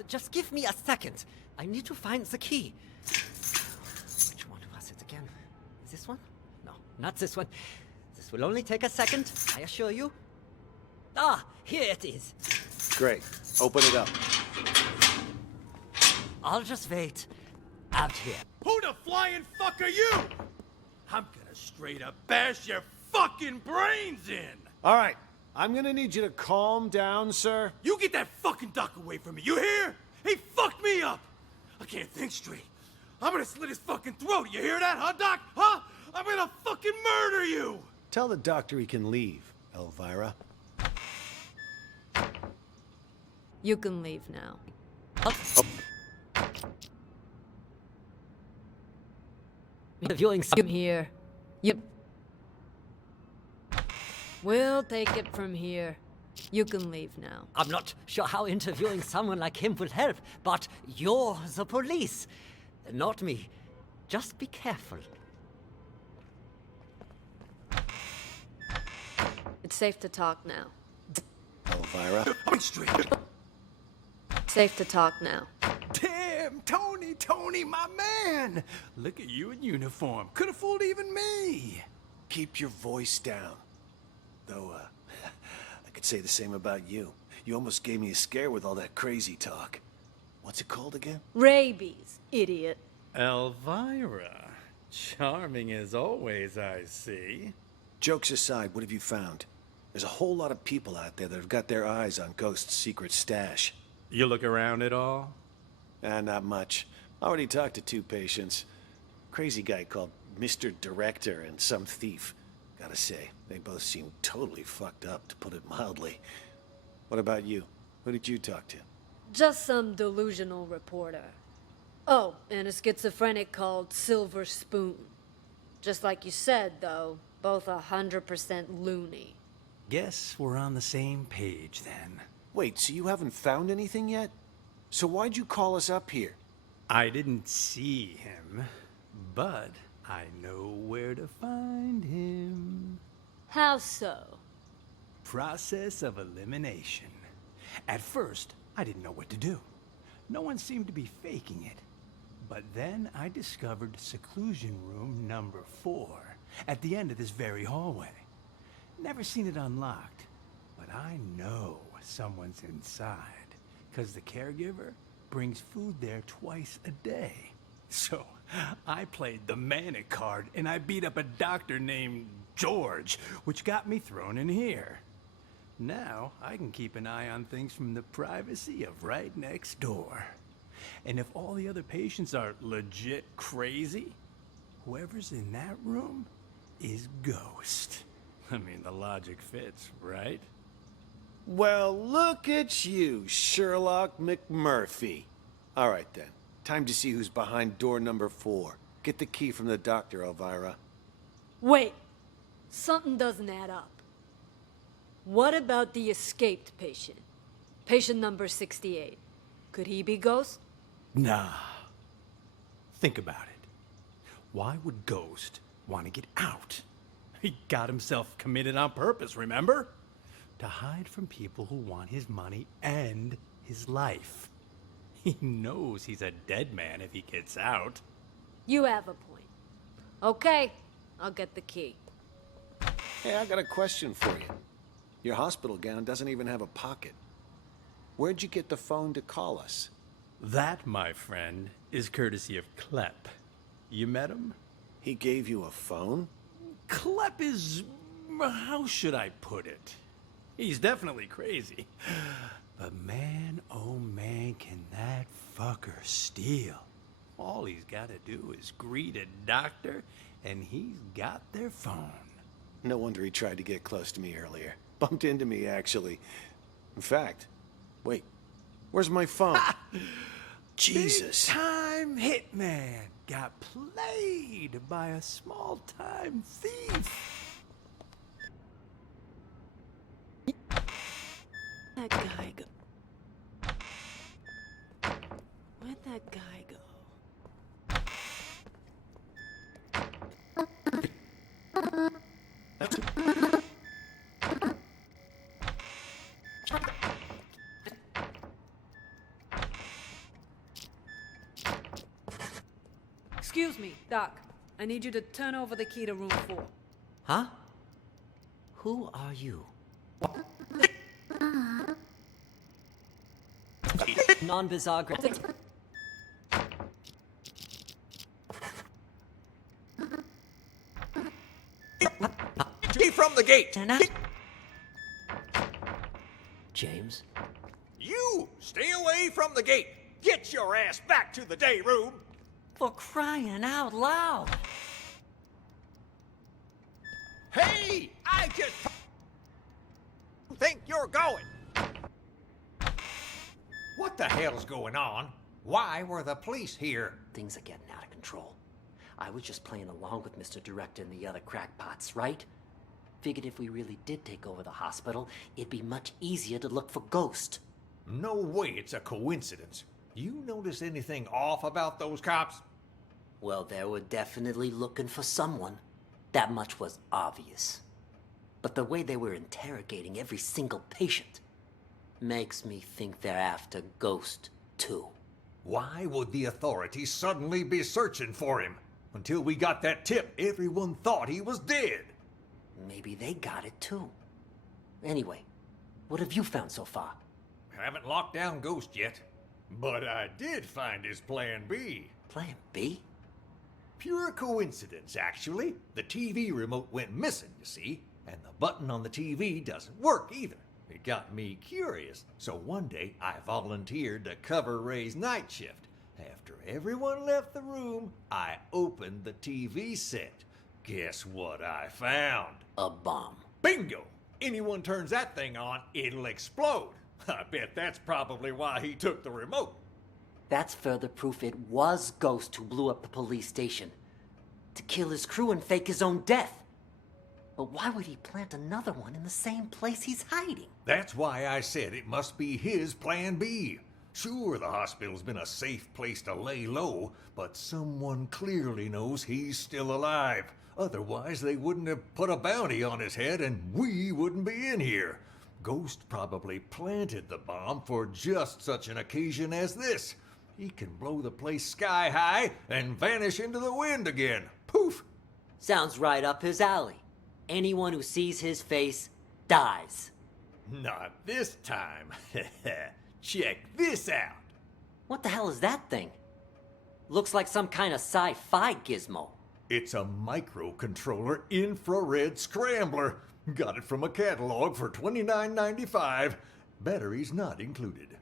just give me a second. I need to find the key. Which one was it again? This one? No, not this one. This will only take a second, I assure you. Ah, here it is. Great. Open it up. I'll just wait out here. Who the flying fuck are you? I'm gonna straight up bash your fucking brains in! All right. I'm gonna need you to calm down, sir. You get that fucking duck away from me, you hear? He fucked me up! I can't think straight. I'm gonna slit his fucking throat, you hear that, huh, Doc? Huh? I'm gonna fucking murder you! Tell the doctor he can leave, Elvira. You can leave now. Interviewing You here. You. We'll take it from here. You can leave now. I'm not sure how interviewing someone like him will help, but you're the police, not me. Just be careful. It's safe to talk now. Elvira. I'm straight. Safe to talk now. Damn, Tony, my man! Look at you in uniform. Could have fooled even me. Keep your voice down. Though, I could say the same about you. You almost gave me a scare with all that crazy talk. What's it called again? Rabies, idiot. Elvira. Charming as always, I see. Jokes aside, what have you found? There's a whole lot of people out there that have got their eyes on Ghost's secret stash. You look around at all? Not much. Already talked to 2 patients. Crazy guy called Mr. Director and some thief. Gotta say, they both seem totally fucked up, to put it mildly. What about you? Who did you talk to? Just some delusional reporter. Oh, and a schizophrenic called Silver Spoon. Just like you said, though, both 100% loony. Guess we're on the same page then. Wait, so you haven't found anything yet? So why'd you call us up here? I didn't see him, but I know where to find him. How so? Process of elimination. At first, I didn't know what to do. No one seemed to be faking it. But then I discovered seclusion room number 4 at the end of this very hallway. Never seen it unlocked, but I know someone's inside, 'cause the caregiver brings food there twice a day. So I played the manic card and I beat up a doctor named George, which got me thrown in here. Now I can keep an eye on things from the privacy of right next door. And if all the other patients are legit crazy, whoever's in that room is Ghost. I mean, the logic fits, right? Well, look at you, Sherlock McMurphy. All right, then. Time to see who's behind door number 4. Get the key from the doctor, Elvira. Wait. Something doesn't add up. What about the escaped patient? Patient number 68. Could he be Ghost? Nah. Think about it. Why would Ghost want to get out? He got himself committed on purpose, remember? To hide from people who want his money and his life. He knows he's a dead man if he gets out. You have a point. Okay, I'll get the key. Hey, I got a question for you. Your hospital gown doesn't even have a pocket. Where'd you get the phone to call us? That, my friend, is courtesy of Klepp. You met him? He gave you a phone? Klepp is... how should I put it? He's definitely crazy. But man, oh man, can that fucker steal. All he's got to do is greet a doctor, and he's got their phone. No wonder he tried to get close to me earlier. Bumped into me, actually. In fact, wait, where's my phone? Jesus. Big time hitman got played by a small-time thief. That guy go? Where'd that guy go? Excuse me, Doc. I need you to turn over the key to room 4. Huh? Who are you? Non-bizarre. Key from the gate! James? You! Stay away from the gate! Get your ass back to the day room! For crying out loud! Hey! I just think you're going! What the hell's going on? Why were the police here? Things are getting out of control. I was just playing along with Mr. Director and the other crackpots, right? Figured if we really did take over the hospital, it'd be much easier to look for Ghost. No way it's a coincidence. You notice anything off about those cops? Well, they were definitely looking for someone. That much was obvious. But the way they were interrogating every single patient makes me think they're after Ghost, too. Why would the authorities suddenly be searching for him? Until we got that tip, everyone thought he was dead. Maybe they got it, too. Anyway, what have you found so far? Haven't locked down Ghost yet. But I did find his Plan B. Plan B? Pure coincidence, actually. The TV remote went missing, you see, and the button on the TV doesn't work either. It got me curious, so one day I volunteered to cover Ray's night shift. After everyone left the room, I opened the TV set. Guess what I found? A bomb. Bingo! Anyone turns that thing on, it'll explode. I bet that's probably why he took the remote. That's further proof it was Ghost who blew up the police station. To kill his crew and fake his own death. But why would he plant another one in the same place he's hiding? That's why I said it must be his Plan B. Sure, the hospital's been a safe place to lay low, but someone clearly knows he's still alive. Otherwise, they wouldn't have put a bounty on his head and we wouldn't be in here. Ghost probably planted the bomb for just such an occasion as this. He can blow the place sky high and vanish into the wind again. Poof! Sounds right up his alley. Anyone who sees his face dies. Not this time. Check this out. What the hell is that thing? Looks like some kind of sci-fi gizmo. It's a microcontroller infrared scrambler. Got it from a catalog for $29.95. Batteries not included.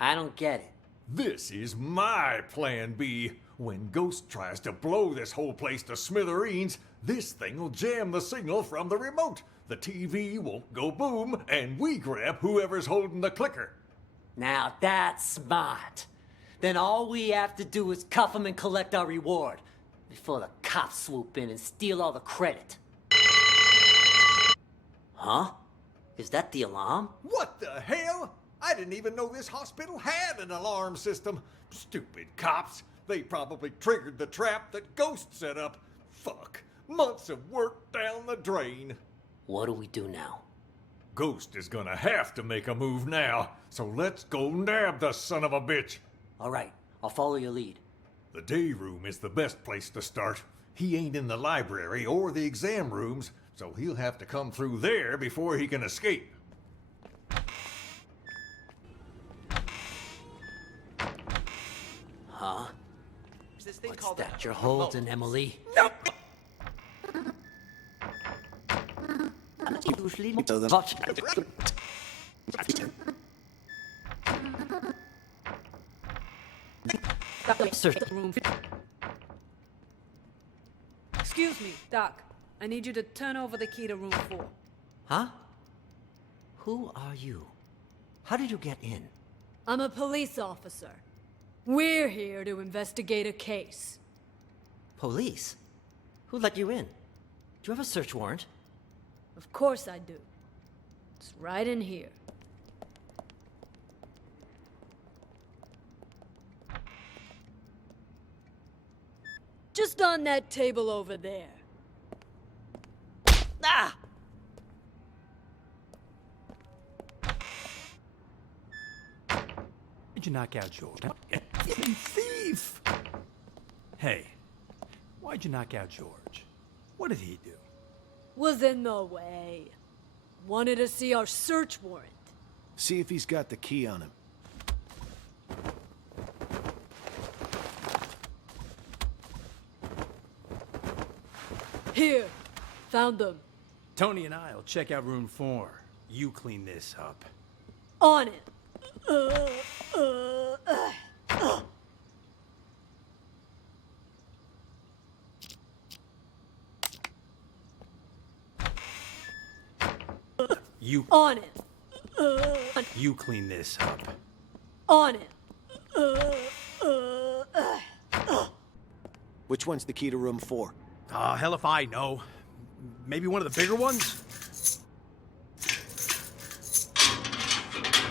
I don't get it. This is my plan B. When Ghost tries to blow this whole place to smithereens, this thing will jam the signal from the remote. The TV won't go boom, and we grab whoever's holding the clicker. Now that's smart. Then all we have to do is cuff him and collect our reward before the cops swoop in and steal all the credit. Huh? Is that the alarm? What the hell? I didn't even know this hospital had an alarm system. Stupid cops. They probably triggered the trap that Ghost set up. Fuck. Months of work down the drain. What do we do now? Ghost is gonna have to make a move now, so let's go nab the son of a bitch. All right, I'll follow your lead. The day room is the best place to start. He ain't in the library or the exam rooms, so he'll have to come through there before he can escape. Huh? This thing What's called that you're holding, Emily? Nope. Usually Excuse me, Doc. I need you to turn over the key to room 4. Huh? Who are you? How did you get in? I'm a police officer. We're here to investigate a case. Police? Who let you in? Do you have a search warrant? Of course I do. It's right in here. Just on that table over there. Ah! Did you knock out George? Thief! Hey, why'd you knock out George? What did he do? Was in the way. Wanted to see our search warrant. See if he's got the key on him. Here. Found them. Tony and I'll check out room 4. You clean this up. On it. You on it. You clean this up. On it. Which one's the key to room 4? Hell if I know. Maybe one of the bigger ones?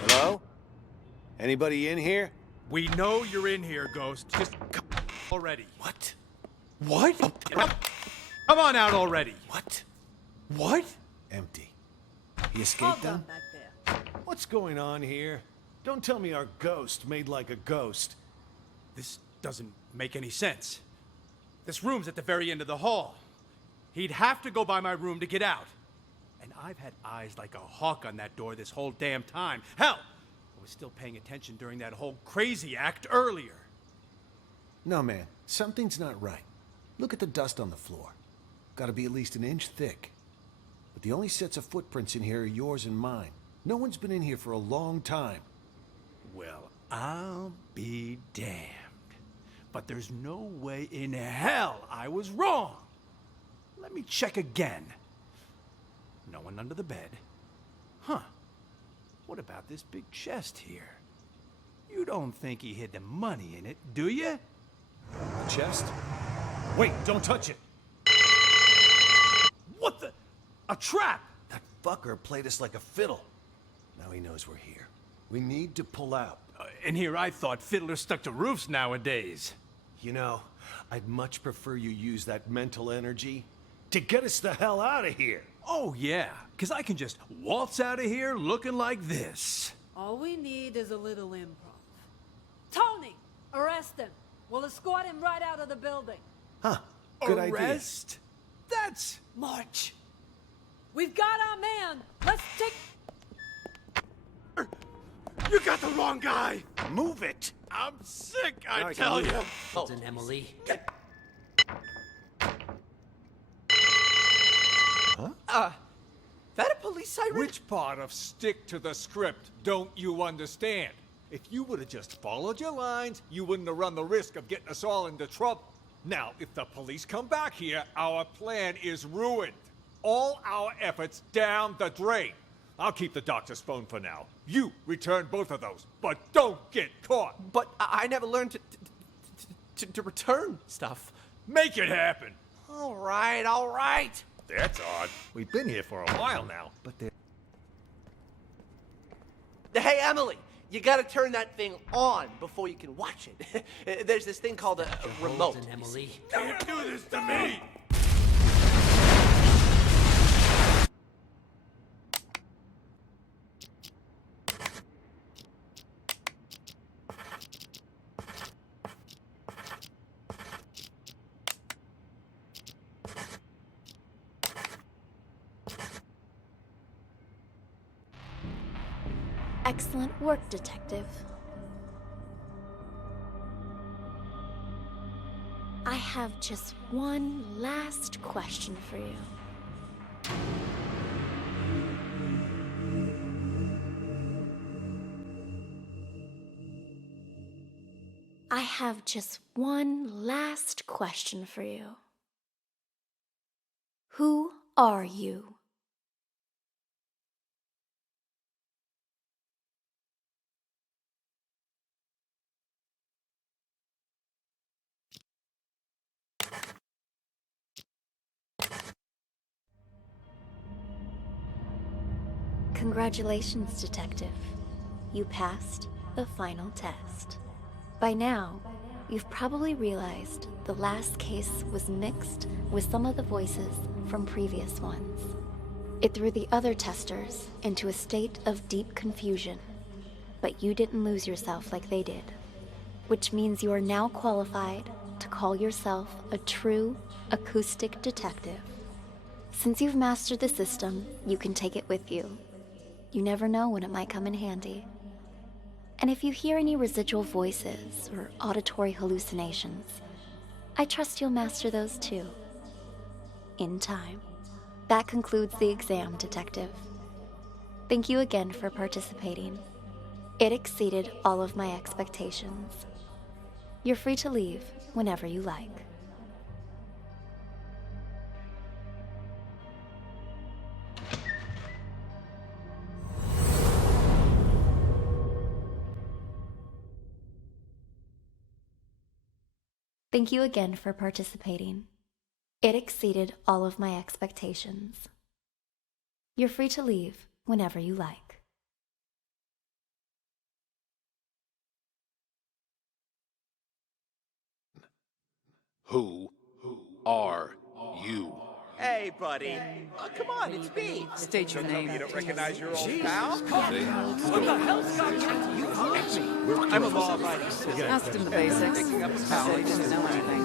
Hello? Anybody in here? We know you're in here, Ghost. Just come already. What? What? Come on out already. What? What? Empty. He escaped them? Back there. What's going on here? Don't tell me our ghost made like a ghost. This doesn't make any sense. This room's at the very end of the hall. He'd have to go by my room to get out. And I've had eyes like a hawk on that door this whole damn time. Hell, I was still paying attention during that whole crazy act earlier. No, man. Something's not right. Look at the dust on the floor. Gotta be at least an inch thick. But the only sets of footprints in here are yours and mine. No one's been in here for a long time. Well, I'll be damned. But there's no way in hell I was wrong. Let me check again. No one under the bed. Huh. What about this big chest here? You don't think he hid the money in it, do you? A chest? Wait, don't touch it! What the? A trap! That fucker played us like a fiddle. Now he knows we're here. We need to pull out. And here I thought fiddlers stuck to roofs nowadays. You know, I'd much prefer you use that mental energy to get us the hell out of here. Oh, yeah, because I can just waltz out of here looking like this. All we need is a little improv. Tony, arrest him. We'll escort him right out of the building. Huh, good idea. Arrest? That's... March. We've got our man. Let's take... You got the wrong guy! Move it! I'm sick, I Sorry, tell can you! Hold on, Emily. That a police siren? Which part of stick to the script don't you understand? If you would have just followed your lines, you wouldn't have run the risk of getting us all into trouble. Now, if the police come back here, our plan is ruined. All our efforts down the drain. I'll keep the doctor's phone for now. You return both of those, but don't get caught. But I never learned to return stuff. Make it happen. All right, all right. That's odd. We've been here for a while now, but they're... Hey, Emily, you gotta turn that thing on before you can watch it. There's this thing called a remote. Hold on, Emily. Don't do this to me! Excellent work, Detective. I have just one last question for you. I have just one last question for you. Who are you? Congratulations, Detective. You passed the final test. By now, you've probably realized the last case was mixed with some of the voices from previous ones. It threw the other testers into a state of deep confusion, but you didn't lose yourself like they did, which means you are now qualified to call yourself a true acoustic detective. Since you've mastered the system, you can take it with you. You never know when it might come in handy. And if you hear any residual voices or auditory hallucinations, I trust you'll master those too. In time. That concludes the exam, Detective. Thank you again for participating. It exceeded all of my expectations. You're free to leave whenever you like. Thank you again for participating. It exceeded all of my expectations. You're free to leave whenever you like. Who are you? Hey, buddy. Oh, come on, it's me. State your name. You don't recognize your old pal? What the hell's got you? I'm a law-abiding citizen. Asked him the basics. Picking up a pal. He didn't know anything.